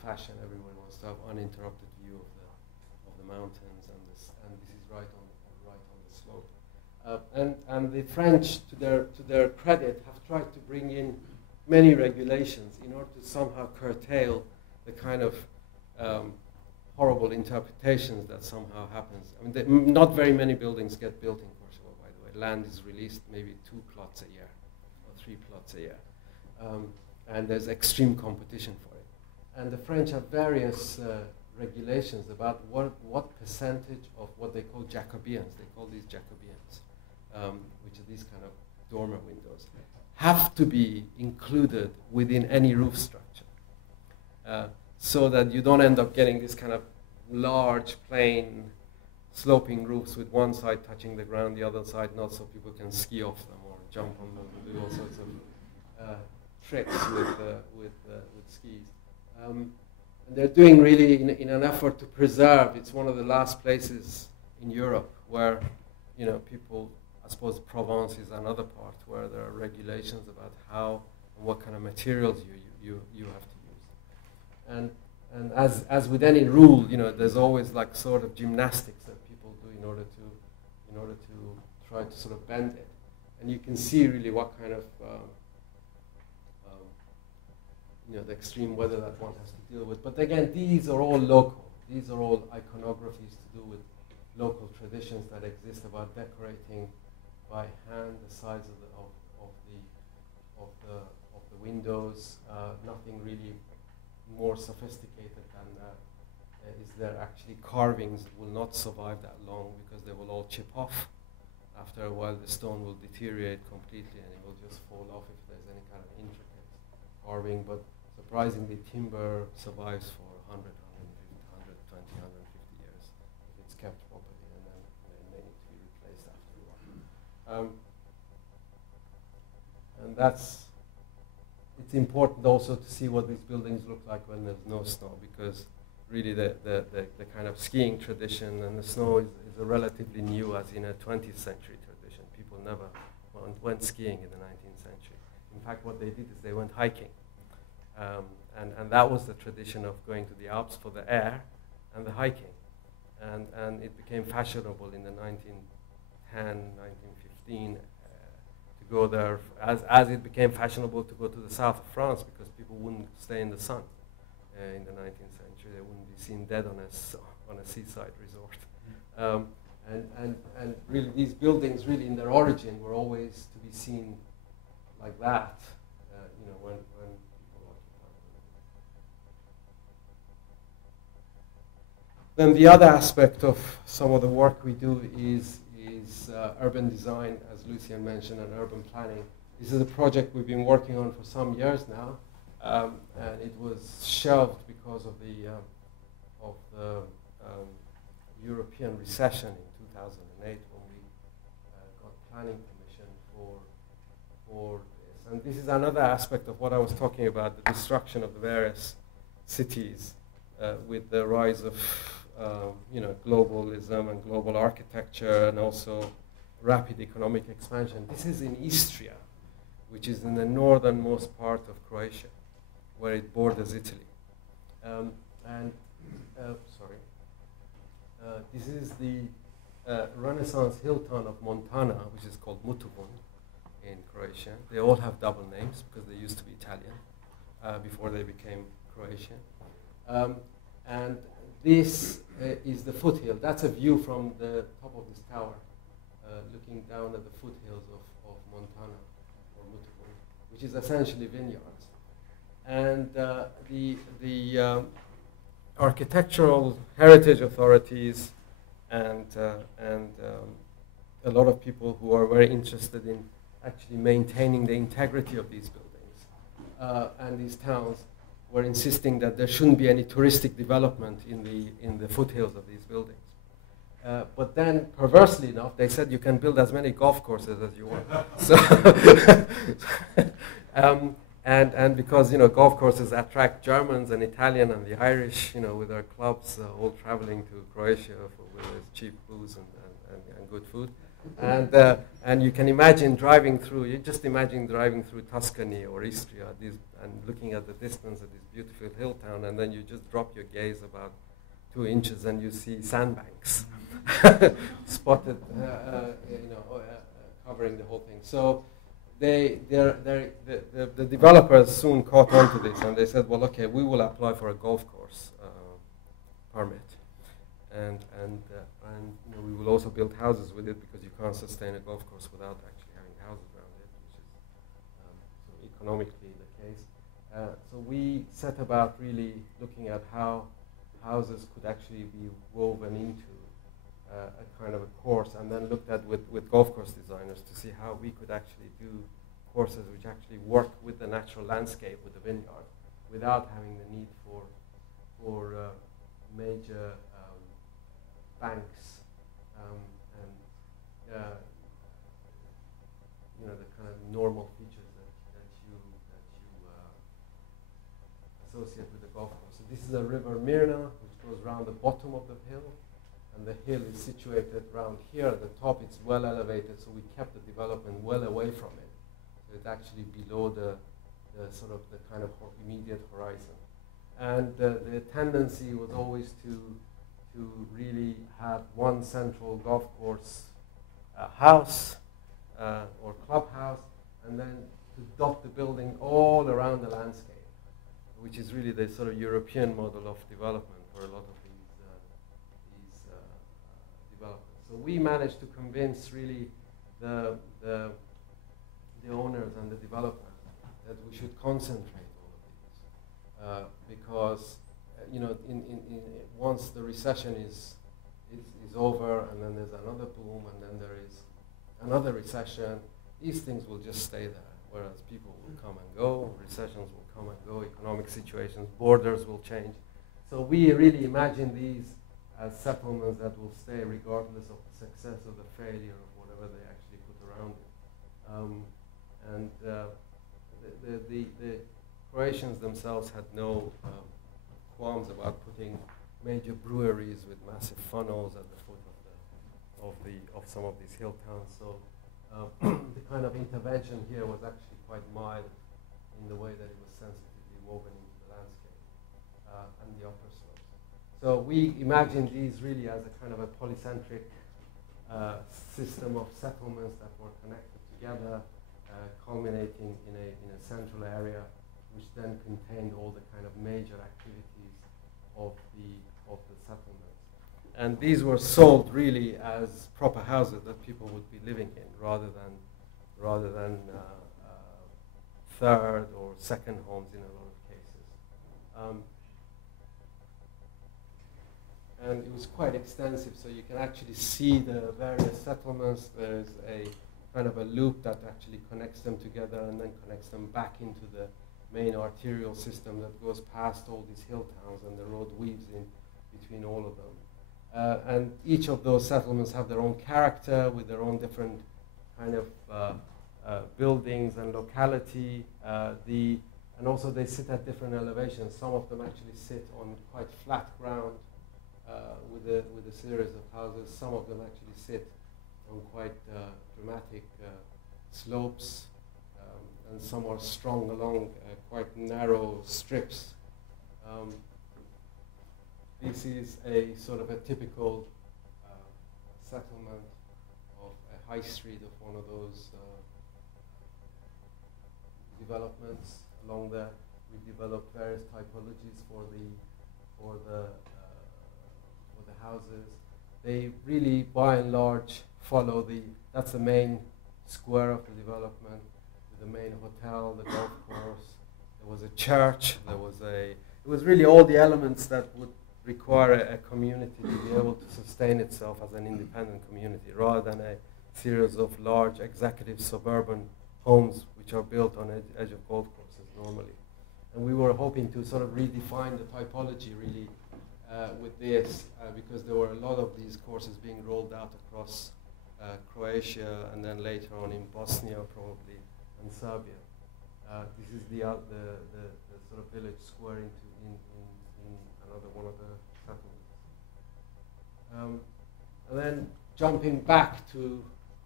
fashion. Everyone wants to have uninterrupted view of the mountains, and this is right on the slope. And the French, to their credit, have tried to bring in many regulations in order to somehow curtail the kind of horrible interpretations that somehow happens. I mean, not very many buildings get built in Kosovo, by the way. Land is released maybe 2 plots a year or 3 plots a year. And there's extreme competition for it. And the French have various regulations about what percentage of what they call Jacobians, they call these Jacobians, which are these kind of dormer windows, have to be included within any roof structure. So that you don't end up getting this kind of large, plain, sloping roofs with one side touching the ground, the other side not, so people can ski off them or jump on them and do all sorts of tricks with skis. And they're doing really in an effort to preserve. It's one of the last places in Europe where, you know, people, I suppose Provence is another part where there are regulations about how and what kind of materials you have to use. And as with any rule, you know, there's always like sort of gymnastics that people do in order to try to sort of bend it. And you can see really what kind of you know, the extreme weather that one has to deal with. But again, these are all local. These are all iconographies to do with local traditions that exist about decorating by hand the sides of the windows. Nothing really more sophisticated than that. Is there actually carvings will not survive that long because they will all chip off. After a while, the stone will deteriorate completely and it will just fall off if there's any kind of intricate carving. But surprisingly, timber survives for 100, 120, 150 years if it's kept properly, and then they may need to be replaced after a while. And it's important also to see what these buildings look like when there's no snow, because really the kind of skiing tradition and the snow is a relatively new, as in a 20th century tradition. People never went skiing in the 19th century. In fact, what they did is they went hiking. And that was the tradition of going to the Alps for the air and the hiking. And it became fashionable in the 1910, 1915 to go there, as it became fashionable to go to the south of France because people wouldn't stay in the sun in the 19th century. They wouldn't be seen dead on a seaside resort. And really these buildings, really in their origin, were always to be seen like that, you know, when people occupied them. Then the other aspect of some of the work we do is urban design, as Lucien mentioned, and urban planning. This is a project we've been working on for some years now, and it was shelved because of the European recession in 2008 when we got planning permission for this. And this is another aspect of what I was talking about, the destruction of the various cities with the rise of you know, globalism and global architecture, and also rapid economic expansion. This is in Istria, which is in the northernmost part of Croatia, where it borders Italy. This is the Renaissance hill town of Montana, which is called Mutuvun in Croatia. They all have double names because they used to be Italian before they became Croatian. And this is the foothill. That's a view from the top of this tower, looking down at the foothills of Montana, or Mutuvun, which is essentially vineyards. And the architectural heritage authorities and a lot of people who are very interested in actually maintaining the integrity of these buildings and these towns were insisting that there shouldn't be any touristic development in the foothills of these buildings. But then, perversely enough, they said you can build as many golf courses as you want. So and because, you know, golf courses attract Germans and Italian and the Irish, you know, with their clubs all traveling to Croatia with cheap booze and good food. And you can imagine driving through, you just imagine driving through Tuscany or Istria and looking at the distance of this beautiful hill town, and then you just drop your gaze about 2 inches and you see sandbanks spotted, covering the whole thing. So the developers soon caught on to this, and they said, well, okay, we will apply for a golf course permit. And we will also build houses with it, because you can't sustain a golf course without actually having houses around it, which is so economically the case. So we set about really looking at how houses could actually be woven into a kind of a course, and then looked at with golf course designers to see how we could actually do courses which actually work with the natural landscape, with the vineyard, without having the need for major banks and the kind of normal features that you associate with the golf course. So this is the river Mirna, which goes around the bottom of the hill, and the hill is situated around here at the top. It's well elevated, so we kept the development well away from it. So it's actually below the sort of the kind of immediate horizon. And the tendency was always to really have one central golf course house or clubhouse, and then to dot the building all around the landscape, which is really the sort of European model of development for a lot of these developments. So we managed to convince really the owners and the developers that we should concentrate all of these, because once the recession is over, and then there's another boom, and then there is another recession, these things will just stay there, whereas people will come and go, recessions will come and go, economic situations, borders will change. So we really imagine these as settlements that will stay regardless of the success or the failure of whatever they actually put around it. The Croatians themselves had no qualms about putting major breweries with massive funnels at the foot of some of these hill towns. So the kind of intervention here was actually quite mild in the way that it was sensitively woven into the landscape and the upper slopes. So we imagine these really as a kind of a polycentric system of settlements that were connected together, culminating in a central area, which then contained all the kind of major activities of the settlements. And these were sold really as proper houses that people would be living in, rather than third or second homes in a lot of cases. And it was quite extensive, so you can actually see the various settlements. There's a kind of a loop that actually connects them together and then connects them back into the main arterial system that goes past all these hill towns, and the road weaves in between all of them. And each of those settlements have their own character, with their own different kind of buildings and locality. And also they sit at different elevations. Some of them actually sit on quite flat ground with a series of houses. Some of them actually sit on quite dramatic slopes, and some are strung along quite narrow strips. This is a sort of a typical settlement of a high street of one of those developments. Along there, we developed various typologies for the houses. They really, by and large, follow that's the main square of the development, with the main hotel, the golf course. There was a church. It was really all the elements that would require a community to be able to sustain itself as an independent community, rather than a series of large executive suburban homes which are built on the edge of golf courses normally. And we were hoping to sort of redefine the typology really with this, because there were a lot of these courses being rolled out across Croatia, and then later on in Bosnia probably, and Serbia. This is the sort of village square in another one of the settlements. And then jumping back to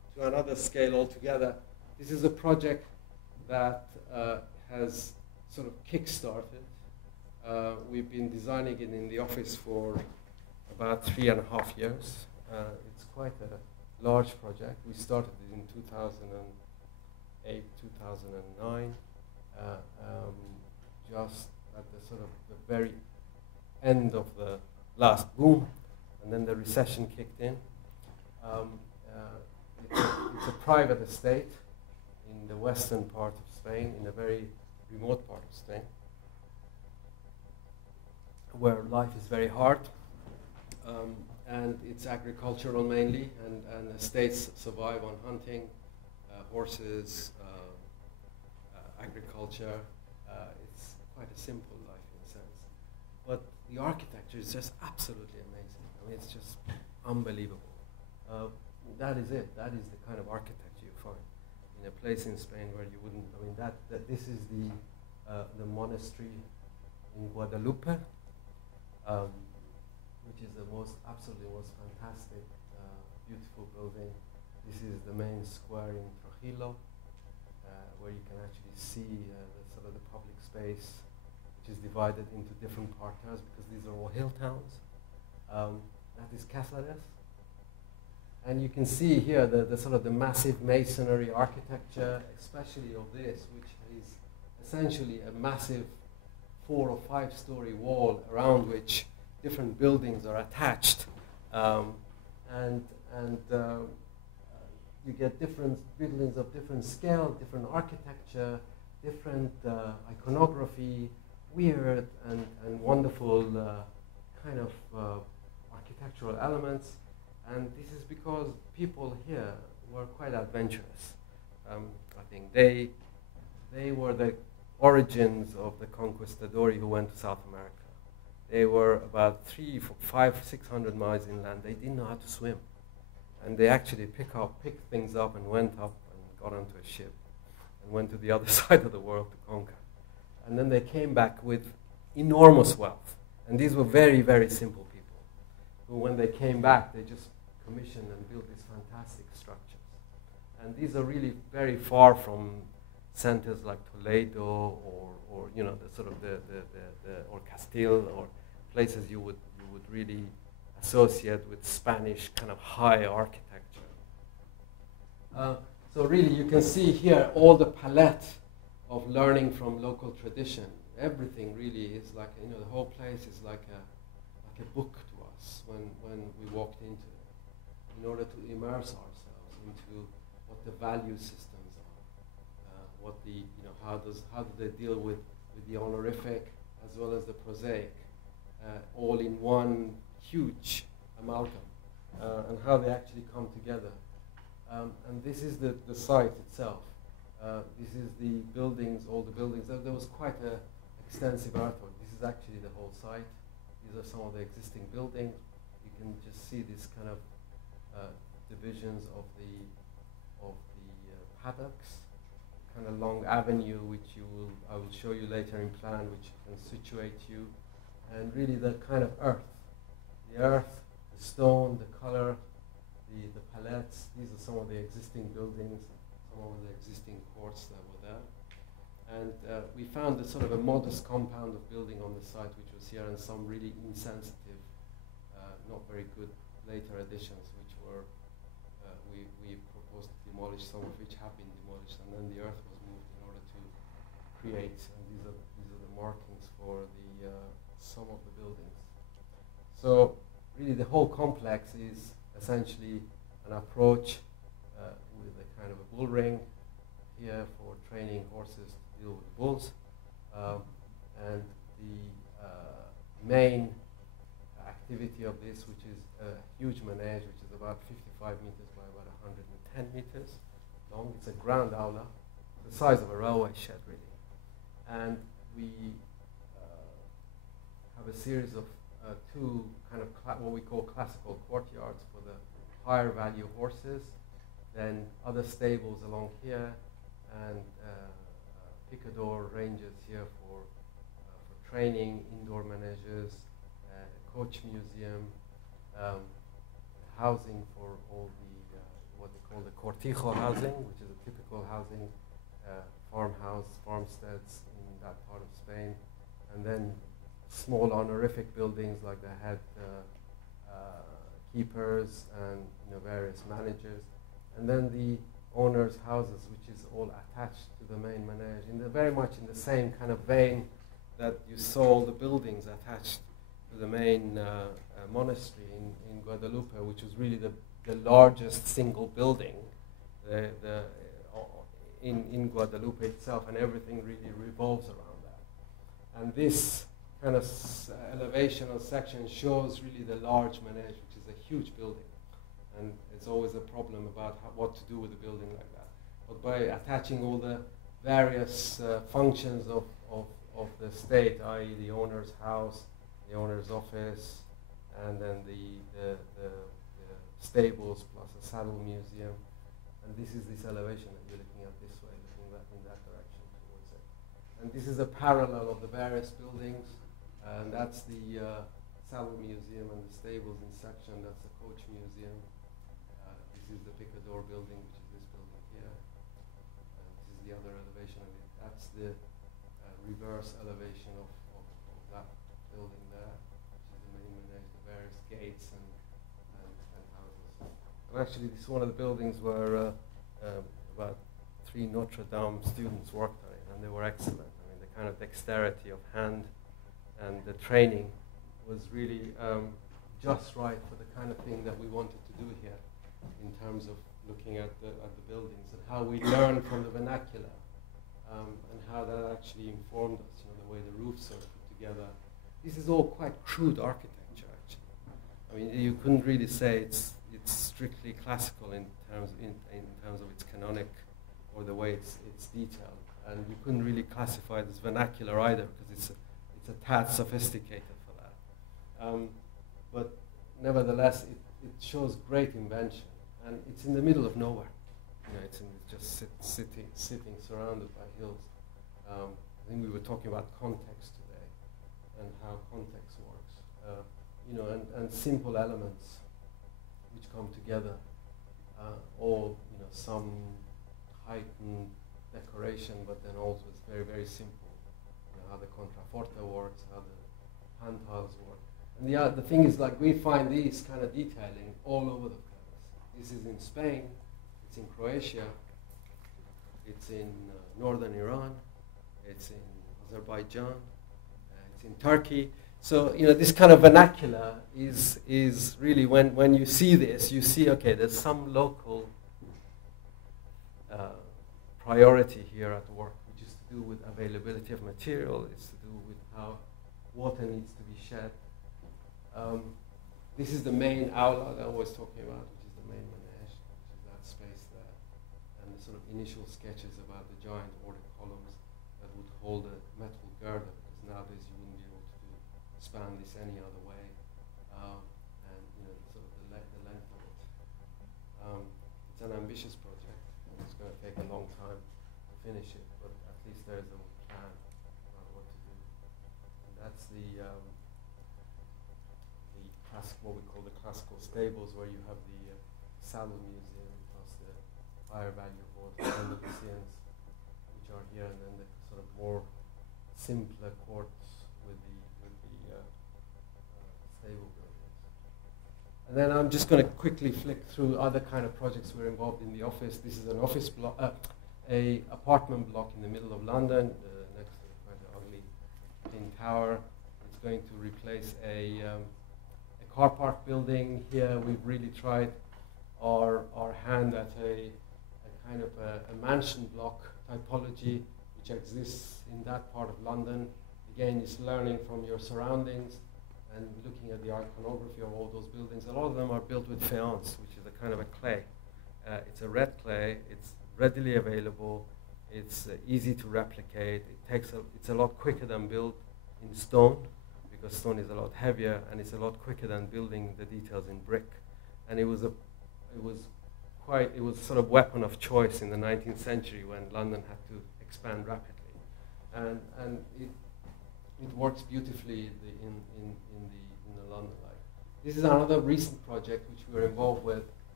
to another scale altogether. This is a project that has sort of kick-started. We've been designing it in the office for about 3.5 years. It's quite a large project. We started it in 2008, 2009, just at the sort of the very end of the last boom, and then the recession kicked in. It's a private estate in the western part of Spain, in a very remote part of Spain, where life is very hard, and it's agricultural mainly, and estates survive on hunting, horses, agriculture. It's quite a simple life in a sense. But the architecture is just absolutely amazing. I mean, it's just unbelievable. That is it. That is the kind of architecture you find in a place in Spain where you wouldn't. I mean, that this is the monastery in Guadalupe, which is the absolutely most fantastic, beautiful building. This is the main square in Trujillo, where you can actually see the sort of the public space, which is divided into different parterres because these are all hill towns. That is Cáceres. And you can see here the sort of the massive masonry architecture, especially of this, which is essentially a massive 4 or 5 story wall around which different buildings are attached. You get different buildings of different scale, different architecture, different iconography, weird and wonderful kind of architectural elements. And this is because people here were quite adventurous. I think they were the origins of the conquistadori who went to South America. They were about 500-600 miles inland. They didn't know how to swim. And they actually picked things up and went up and got onto a ship and went to the other side of the world to conquer. And then they came back with enormous wealth. And these were very, very simple people who, when they came back, they just commissioned and built these fantastic structures. And these are really very far from centers like Toledo or you know, the sort of the or Castile, or places you would really associate with Spanish kind of high architecture. So really, you can see here all the palette of learning from local tradition. Everything really is like, you know, the whole place is like a book to us when we walked into it, in order to immerse ourselves into what the value systems are, what the, you know, how do they deal with the honorific as well as the prosaic, all in one huge amalgam, and how they actually come together. And this is the site itself. This is the buildings, all the buildings. There was quite an extensive artwork. This is actually the whole site. These are some of the existing buildings. You can just see this kind of divisions of the paddocks, kind of long avenue, which I will show you later in plan, which can situate you, and really the kind of earth, the stone, the color, the palettes. These are some of the existing buildings, some of the existing courts that were there. And we found a sort of a modest compound of building on the site, which was here, and some really insensitive, not very good later additions, which were, we proposed to demolish, some of which have been demolished, and then the earth was moved in order to create, and these are the markings for the some of the buildings. So really the whole complex is essentially an approach with a kind of a bull ring here for training horses to deal with bulls, and the main activity of this, which is a huge manege, which is about 55 meters by about 110 meters long. It's a grand aula, the size of a railway shed, really. And we have a series of 2 kind of what we call classical courtyards for the higher value horses, then other stables along here, and picador ranges here for training, indoor maneges, coach museum, housing for all the what they call the cortijo housing, which is a typical housing, farmhouse, farmsteads in that part of Spain, and then small honorific buildings like the head keepers and various managers, and then the owners' houses, which is all attached to the main manege, very much in the same kind of vein that you saw all the buildings attached to the main monastery in Guadalupe, which was really the largest single building in Guadalupe itself, and everything really revolves around that. And this kind of elevational section shows really the large manege, which is a huge building. And it's always a problem about what to do with a building like that. But by attaching all the various functions of the state, i.e. the owner's house, the owner's office, and then the stables plus a saddle museum, and this is this elevation that you're looking at this way, looking in that direction towards it. And this is a parallel of the various buildings, and that's the saddle museum and the stables in section. That's the coach museum. This is the Picador building, which is this building here. This is the other elevation of it. That's the reverse elevation of that building there, which is the main manege, the various gates and houses. And actually, this is one of the buildings where about 3 Notre Dame students worked on it, and they were excellent. I mean, the kind of dexterity of hand and the training was really just right for the kind of thing that we wanted to do here, in terms of looking at the buildings and how we learn from the vernacular, and how that actually informed us, the way the roofs are put together. This is all quite crude architecture, actually. I mean, you couldn't really say it's strictly classical in terms of its canonic or the way it's detailed, and you couldn't really classify it as vernacular either, because it's a tad sophisticated for that. But nevertheless, it shows great invention. And it's in the middle of nowhere. It's just sitting surrounded by hills. I think we were talking about context today and how context works. And simple elements which come together, all some heightened decoration, but then also it's very, very simple. How the contraforte works, how the hand tiles work. And the thing is, like, we find these kind of detailing all over the place. This is in Spain, it's in Croatia, it's in northern Iran, it's in Azerbaijan, it's in Turkey. So, this kind of vernacular is really, when you see this, you see, okay, there's some local priority here at work, which is to do with availability of material, it's to do with how water needs to be shed. This is the main aula that I was talking about, which is the main manege, which is that space there. And the sort of initial sketches about the giant order columns that would hold a metal girder, because nowadays you wouldn't be able to span this any other way. And sort of the length of it. It's an ambitious project, and it's going to take a long time to finish it, but at least there's a plan about what to do. And that's what we call the classical stables, where you have the saddle museum plus the higher value horse museums, which are here, and then the sort of more simpler courts with the stable buildings. And then I'm just going to quickly flick through other kind of projects we're involved in the office. This is an office block, a apartment block in the middle of London, next to quite an ugly thin tower. It's going to replace a car park building. Here we've really tried our hand at a kind of a mansion block typology which exists in that part of London. Again, it's learning from your surroundings and looking at the iconography of all those buildings. A lot of them are built with faience, which is a kind of a clay. It's a red clay, it's readily available, it's easy to replicate, it's a lot quicker than built in stone, because stone is a lot heavier, and it's a lot quicker than building the details in brick. And it was sort of weapon of choice in the 19th century when London had to expand rapidly, and it works beautifully in the London life. This is another recent project which we were involved with,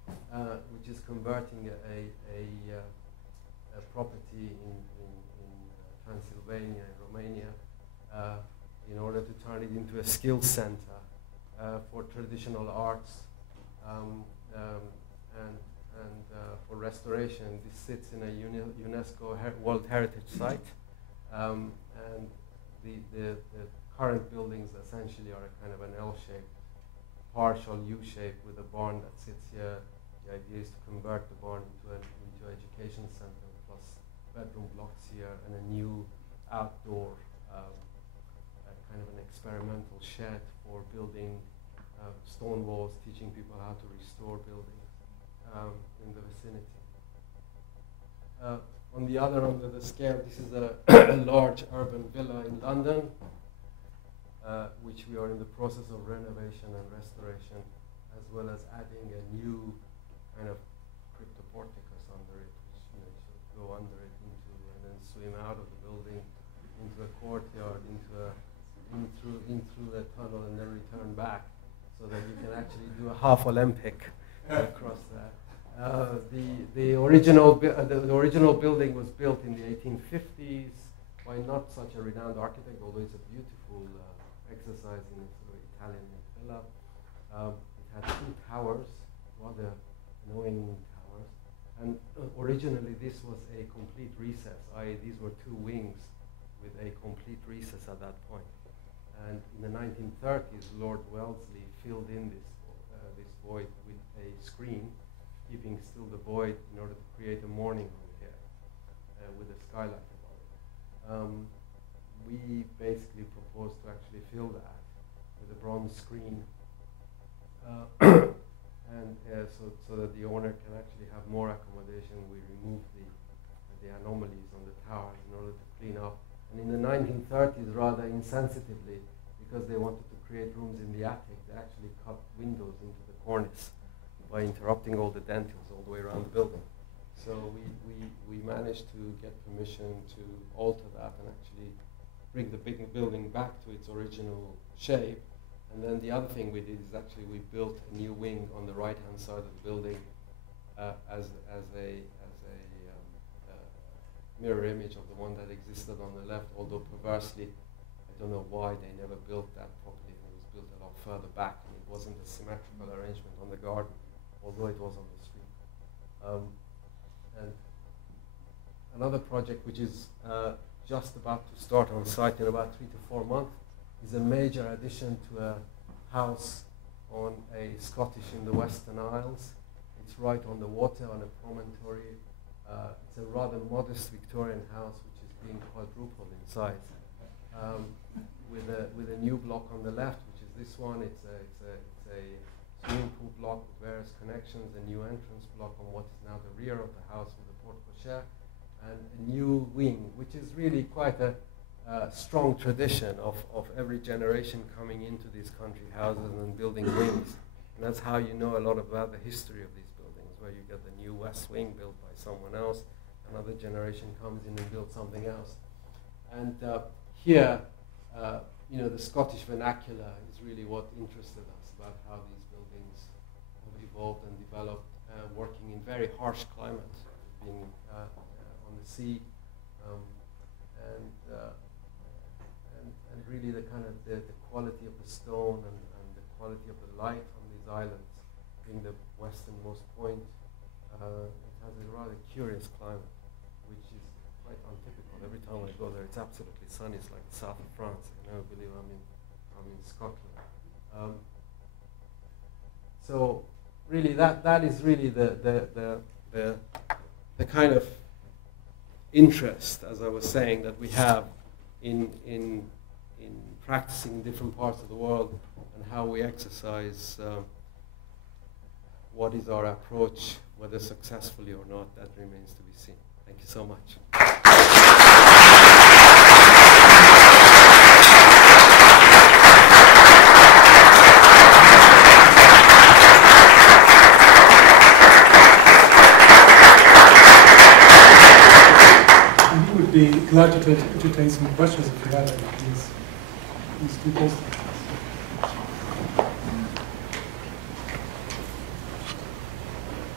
which is converting a property in Transylvania, in Romania, in order to turn it into a skills center for traditional arts and for restoration. This sits in a UNESCO World Heritage Site, and the current buildings essentially are a kind of an L-shaped, partial U-shape with a barn that sits here. The idea is to convert the barn into an education center, plus bedroom blocks here and a new outdoor kind of an experimental shed for building stone walls, teaching people how to restore buildings in the vicinity. On the other end of the scale, this is a large urban villa in London, which we are in the process of renovation and restoration, as well as adding a new kind of cryptoporticus under it, which you sort of go under it into and then swim out of the building into a courtyard, into a tunnel, and then return back, so that you can actually do a half Olympic across that. The original building was built in the 1850s by not such a renowned architect, although it's a beautiful exercise in sort of Italian villa. It had 2 towers, rather annoying towers, and originally this was a complete recess, i.e. these were 2 wings with a complete recess at that point. And in the 1930s, Lord Wellesley filled in this void with a screen, keeping still the void in order to create a morning room here with a skylight above it. We basically proposed to actually fill that with a bronze screen, and so that the owner can actually have more accommodation. We removed the anomalies on the tower in order to clean up. And in the 1930s, rather insensitively, because they wanted to create rooms in the attic, they actually cut windows into the cornice by interrupting all the dentils all the way around the building. So we managed to get permission to alter that and actually bring the big building back to its original shape. And then the other thing we did is actually we built a new wing on the right-hand side of the building as a mirror image of the one that existed on the left, although perversely, I don't know why they never built that properly. It was built a lot further back, and it wasn't a symmetrical arrangement on the garden, although it was on the street. And another project which is just about to start on site in about 3 to 4 months is a major addition to a house on a Scottish in the Western Isles. It's right on the water on a promontory. It's a rather modest Victorian house which is being quadrupled in size, with a new block on the left, which is this one. It's a swimming pool block with various connections, a new entrance block on what is now the rear of the house with a porte cochere, and a new wing, which is really quite a strong tradition of every generation coming into these country houses and building wings. And that's how you know a lot about the history of these buildings, where you get the new west wing built by someone else, another generation comes in and builds something else. And here, the Scottish vernacular is really what interested us about how these buildings have evolved and developed, working in very harsh climates, being on the sea, and really the kind of the quality of the stone and the quality of the light on these islands, being the westernmost point. It has a rather curious climate, which is quite untypical. Every time I go there, it's absolutely sunny. It's like the south of France. I never believe I'm in Scotland. So really, that is really the kind of interest, as I was saying, that we have in practicing in different parts of the world, and how we exercise what is our approach, whether successfully or not, that remains to be seen. Thank you so much. We would be glad to entertain some questions if you have any. Please do post them.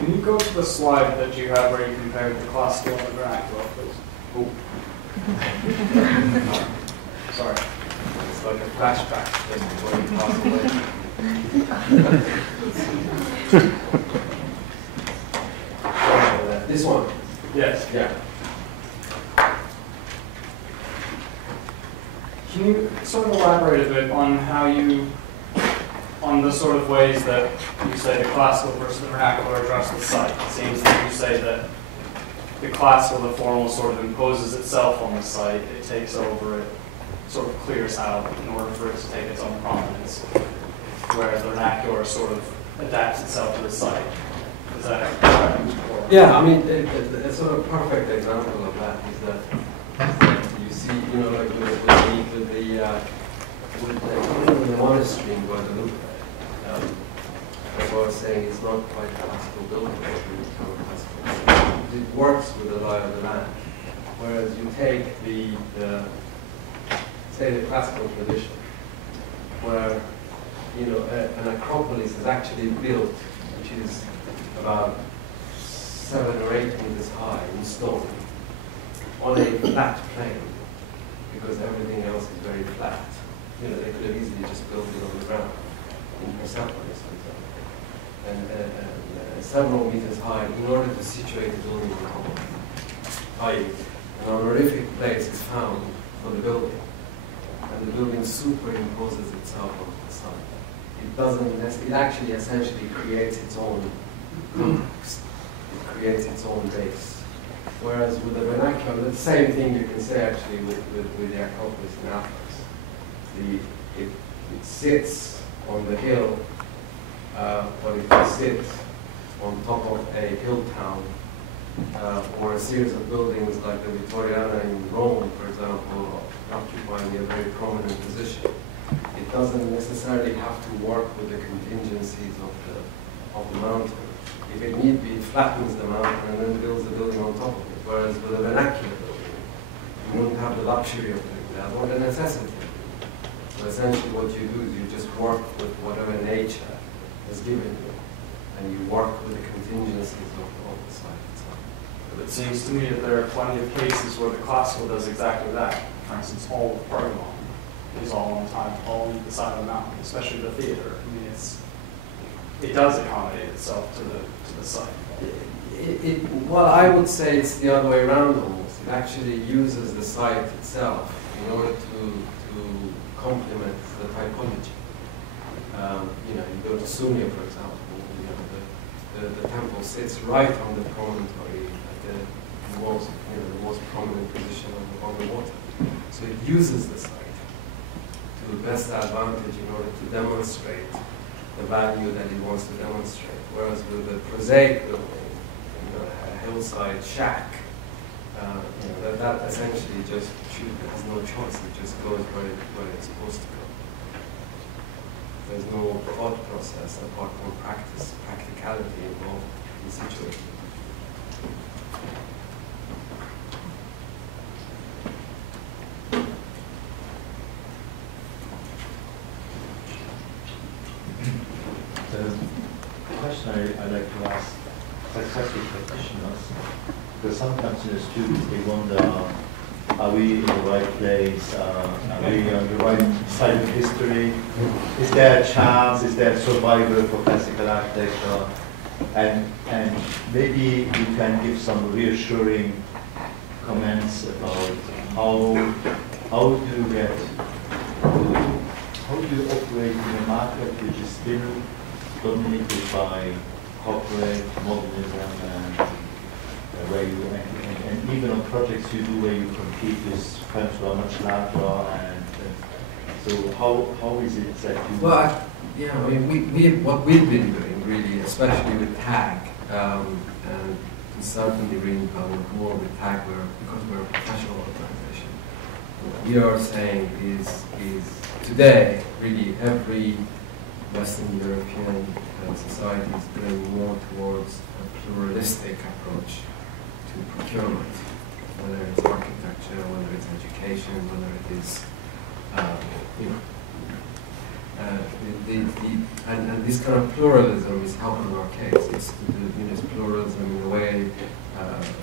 Can you go to the slide that you have where you compared the classical and the vernacular, please? Oh. Sorry. It's like a flashback just before you pass away. This one? Yes. Yeah. Can you sort of elaborate a bit on how on the sort of ways that you say the classical versus the vernacular address the site? It seems that you say that the classical, the formal, sort of imposes itself on the site, it takes over, it sort of clears out in order for it to take its own prominence, whereas the vernacular sort of adapts itself to the site. Is that correct? Yeah, I mean, a sort of perfect example of that is that you see, you know, like with the monastery in Guadalupe. That's what I was saying, it's not quite classical building, it's kind of classical. It works with the lie of the land. Whereas you take say the classical tradition, where, you know, an acropolis is actually built, which is about 7 or 8 meters high in stone, on a flat plane, because everything else is very flat. You know, they could have easily just built it on the ground, in Persepolis, for example. And several meters high, in order to situate the building on top of it. i.e., an honorific place is found for the building, and the building superimposes itself onto the site. It doesn't, it actually essentially creates its own context. It creates its own base. Whereas with the vernacular, the same thing you can say actually with the Acropolis in Athens. It sits on the hill, but if you sit on top of a hill town, or a series of buildings like the Vittoriana in Rome, for example, occupying a very prominent position, it doesn't necessarily have to work with the contingencies of the mountain. If it need be, it flattens the mountain and then builds the building on top of it. Whereas with a vernacular building, you wouldn't have the luxury of doing that, or the necessity. So essentially what you do is you just work with whatever nature has given you, and you work with the contingencies of the site itself. It seems to me that there are plenty of cases where the classical does exactly that. For instance, all of Pergamon is all on time, all on the side of the mountain, especially the theater. I mean, it does accommodate itself to the site. Well, I would say it's the other way around almost. It actually uses the site itself in order to complement the typology. You know, you go to Sunya, for example, you know, the temple sits right on the promontory at the most prominent position on the water. So it uses the site to the best advantage in order to demonstrate the value that it wants to demonstrate. Whereas with the prosaic building, you know, a hillside shack, you know, that essentially just has no choice. It just goes where it's supposed to go. There's no thought process apart from practicality involved in the situation. The question I like to ask successful practitioners, because sometimes the students, they wonder, are we in the right place? Are we on the right side of history? Is there a chance? Is there survival for classical architecture? And maybe you can give some reassuring comments about how do you operate in a market which is still dominated by corporate modernism and where you and even on projects you do where you compete with firms who are much larger and so how is it that you? Well, yeah, I mean what we've been doing really, especially with TAG, and certainly Reincarnate more with TAG, because we're a professional organization. What we are saying is today really every Western European society is doing more towards a pluralistic approach to procurement, whether it's architecture, whether it's education, whether it is, and this kind of pluralism is helping our case. It's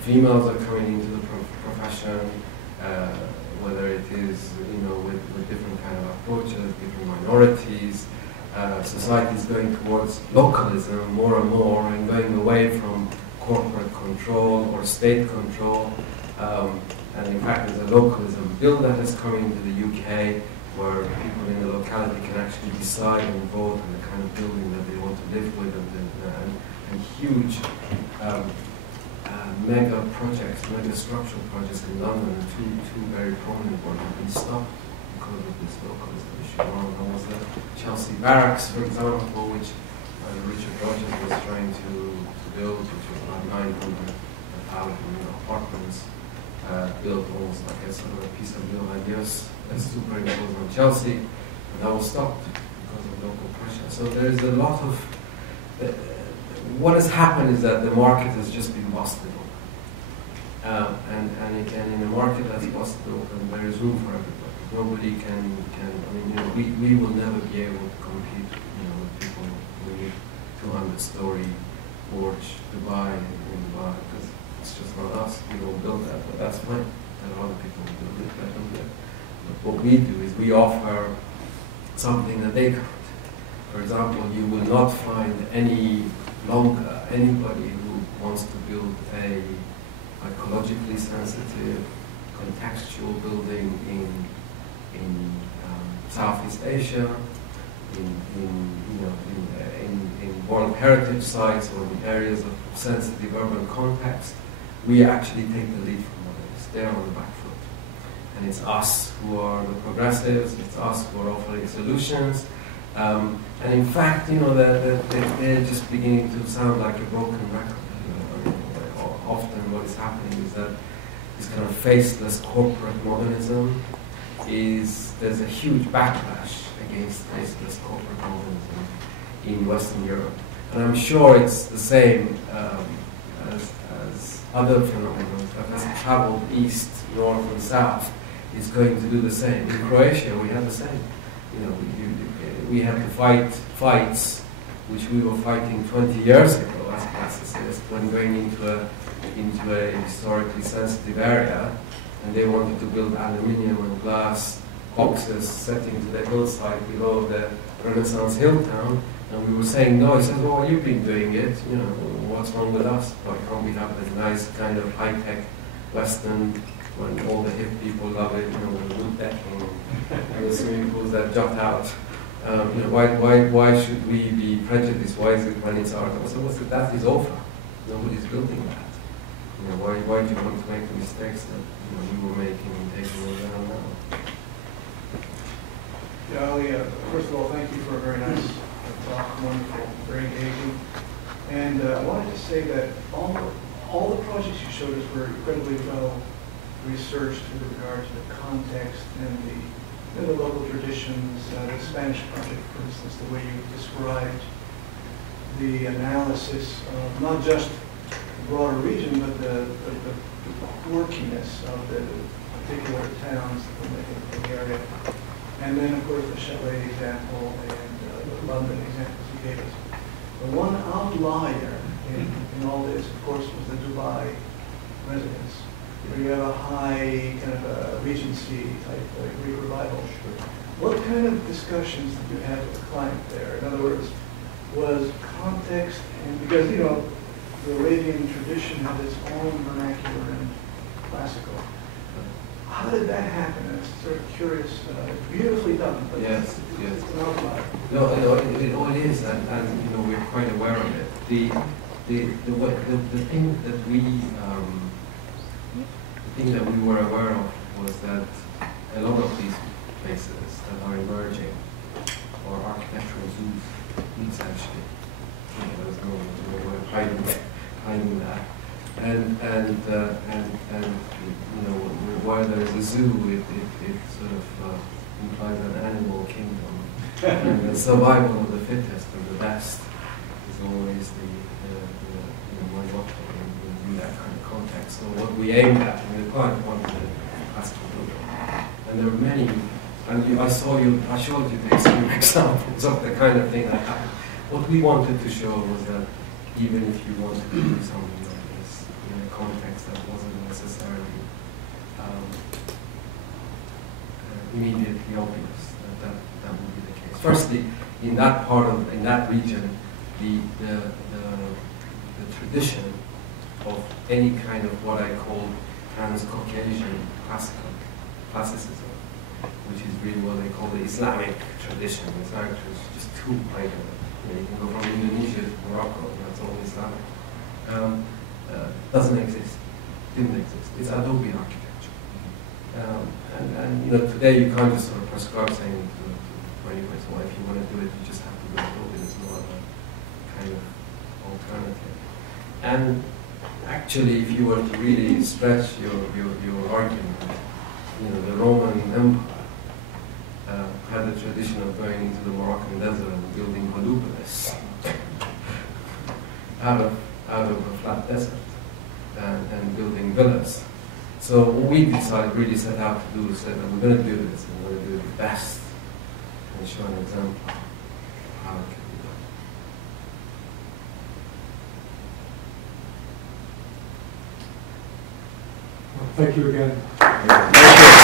females are coming into the profession, whether it is, you know, with different kind of approaches, different minorities. Society is going towards localism more and more, and going away from corporate control or state control. And in fact, there's a localism bill that is coming to the UK, where people in the locality can actually decide and vote on the kind of building that they want to live with, and huge mega projects, mega structural projects in London, two very prominent ones have been stopped because of this localism issue. One was the Chelsea Barracks, for example, which Richard Rogers was trying to build, which was about 900,000 apartments, built almost like a sort of a piece of New Ideas superimposed on Chelsea, and that was stopped because of local pressure. So there is a lot of what has happened is that the market has just been busted open, and again, in a market that's busted open, there is room for everybody. Nobody can. I mean, you know, we will never be able to compete, you know, with people who need 200-story porch Dubai in Dubai, because it's just not us. We don't build that, but that's fine. There are other people who build it. Let them do it. But what we do is we offer something that they can't. For example, you will not find anybody who wants to build a ecologically sensitive, contextual building in Southeast Asia, in World Heritage sites or in areas of sensitive urban context. We actually take the lead from others. They're on the back foot. And it's us who are the progressives, it's us who are offering solutions. And in fact, you know, they're just beginning to sound like a broken record. You know, often what is happening is that this kind of faceless corporate modernism there's a huge backlash against faceless corporate modernism in Western Europe. And I'm sure it's the same as other phenomena that has traveled east, north, and south is going to do the same. In Croatia, we have the same. You know, we had to fight fights which we were fighting 20 years ago as classicists when going into a historically sensitive area, and they wanted to build aluminium and glass boxes set into the hillside below the Renaissance hill town, and we were saying no. He said, "Well, you've been doing it. You know, what's wrong with us? Why can't we have this nice kind of high-tech Western?" When all the hip people love it, you know, the wood decking and the swimming pools that jut out. You know, why should we be prejudiced? Why is it when it's art? So that is over. Nobody's building that. You know, why do you want to make the mistakes that, you know, we were making and taking them down now? Yeah, Ali, first of all, thank you for a very nice talk, wonderful, very engaging. And I wanted to say that all the projects you showed us were incredibly well researched with regard to the context and the local traditions. The Spanish project, for instance, the way you described the analysis of not just the broader region, but the quirkiness of the particular towns in the area. And then, of course, the chalet example and the London examples you gave us. The one outlier in all this, of course, was the Dubai residence, where you have a high kind of a Regency type Greek revival. What kind of discussions did you have with the client there? In other words, was context, and because, you know, the Arabian tradition had its own vernacular and classical. How did that happen? It's sort of curious. Beautifully done, but yes. It's an outlier. No, it is, and you know, we're quite aware of it. The thing that we were aware of was that a lot of these places that are emerging are architectural zoos, actually. You know, there's no way of hiding that. And you know, while there is a zoo, it sort of implies an animal kingdom, and the survival of the fittest or the best is always the my motto in that kind of context. So what we aimed at, and the client wanted a classical building, and there are many. And I showed you some examples of the kind of thing that happened. What we wanted to show was that even if you wanted to do something like this, in a context that wasn't necessarily immediately obvious that would be the case. Firstly, in that in that region, the tradition of any kind of what I call trans-Caucasian classicism, which is really what they call the Islamic tradition. It's actually just too wide. You can go from Indonesia to Morocco, and that's all Islamic. Doesn't exist, didn't exist. It's Adobe architecture. And you know, today you can't just sort of prescribe saying to anybody, well, if you want to do it, you just have to do Adobe. There's no other kind of alternative. And actually, if you were to really stretch your argument, you know, the Roman Empire had a tradition of going into the Moroccan desert and building volupolis out of a flat desert and building villas. So what we really set out to do is that we're going to do this, and we're going to do it best and show an example of how it can be done. Well, thank you again. Thank you.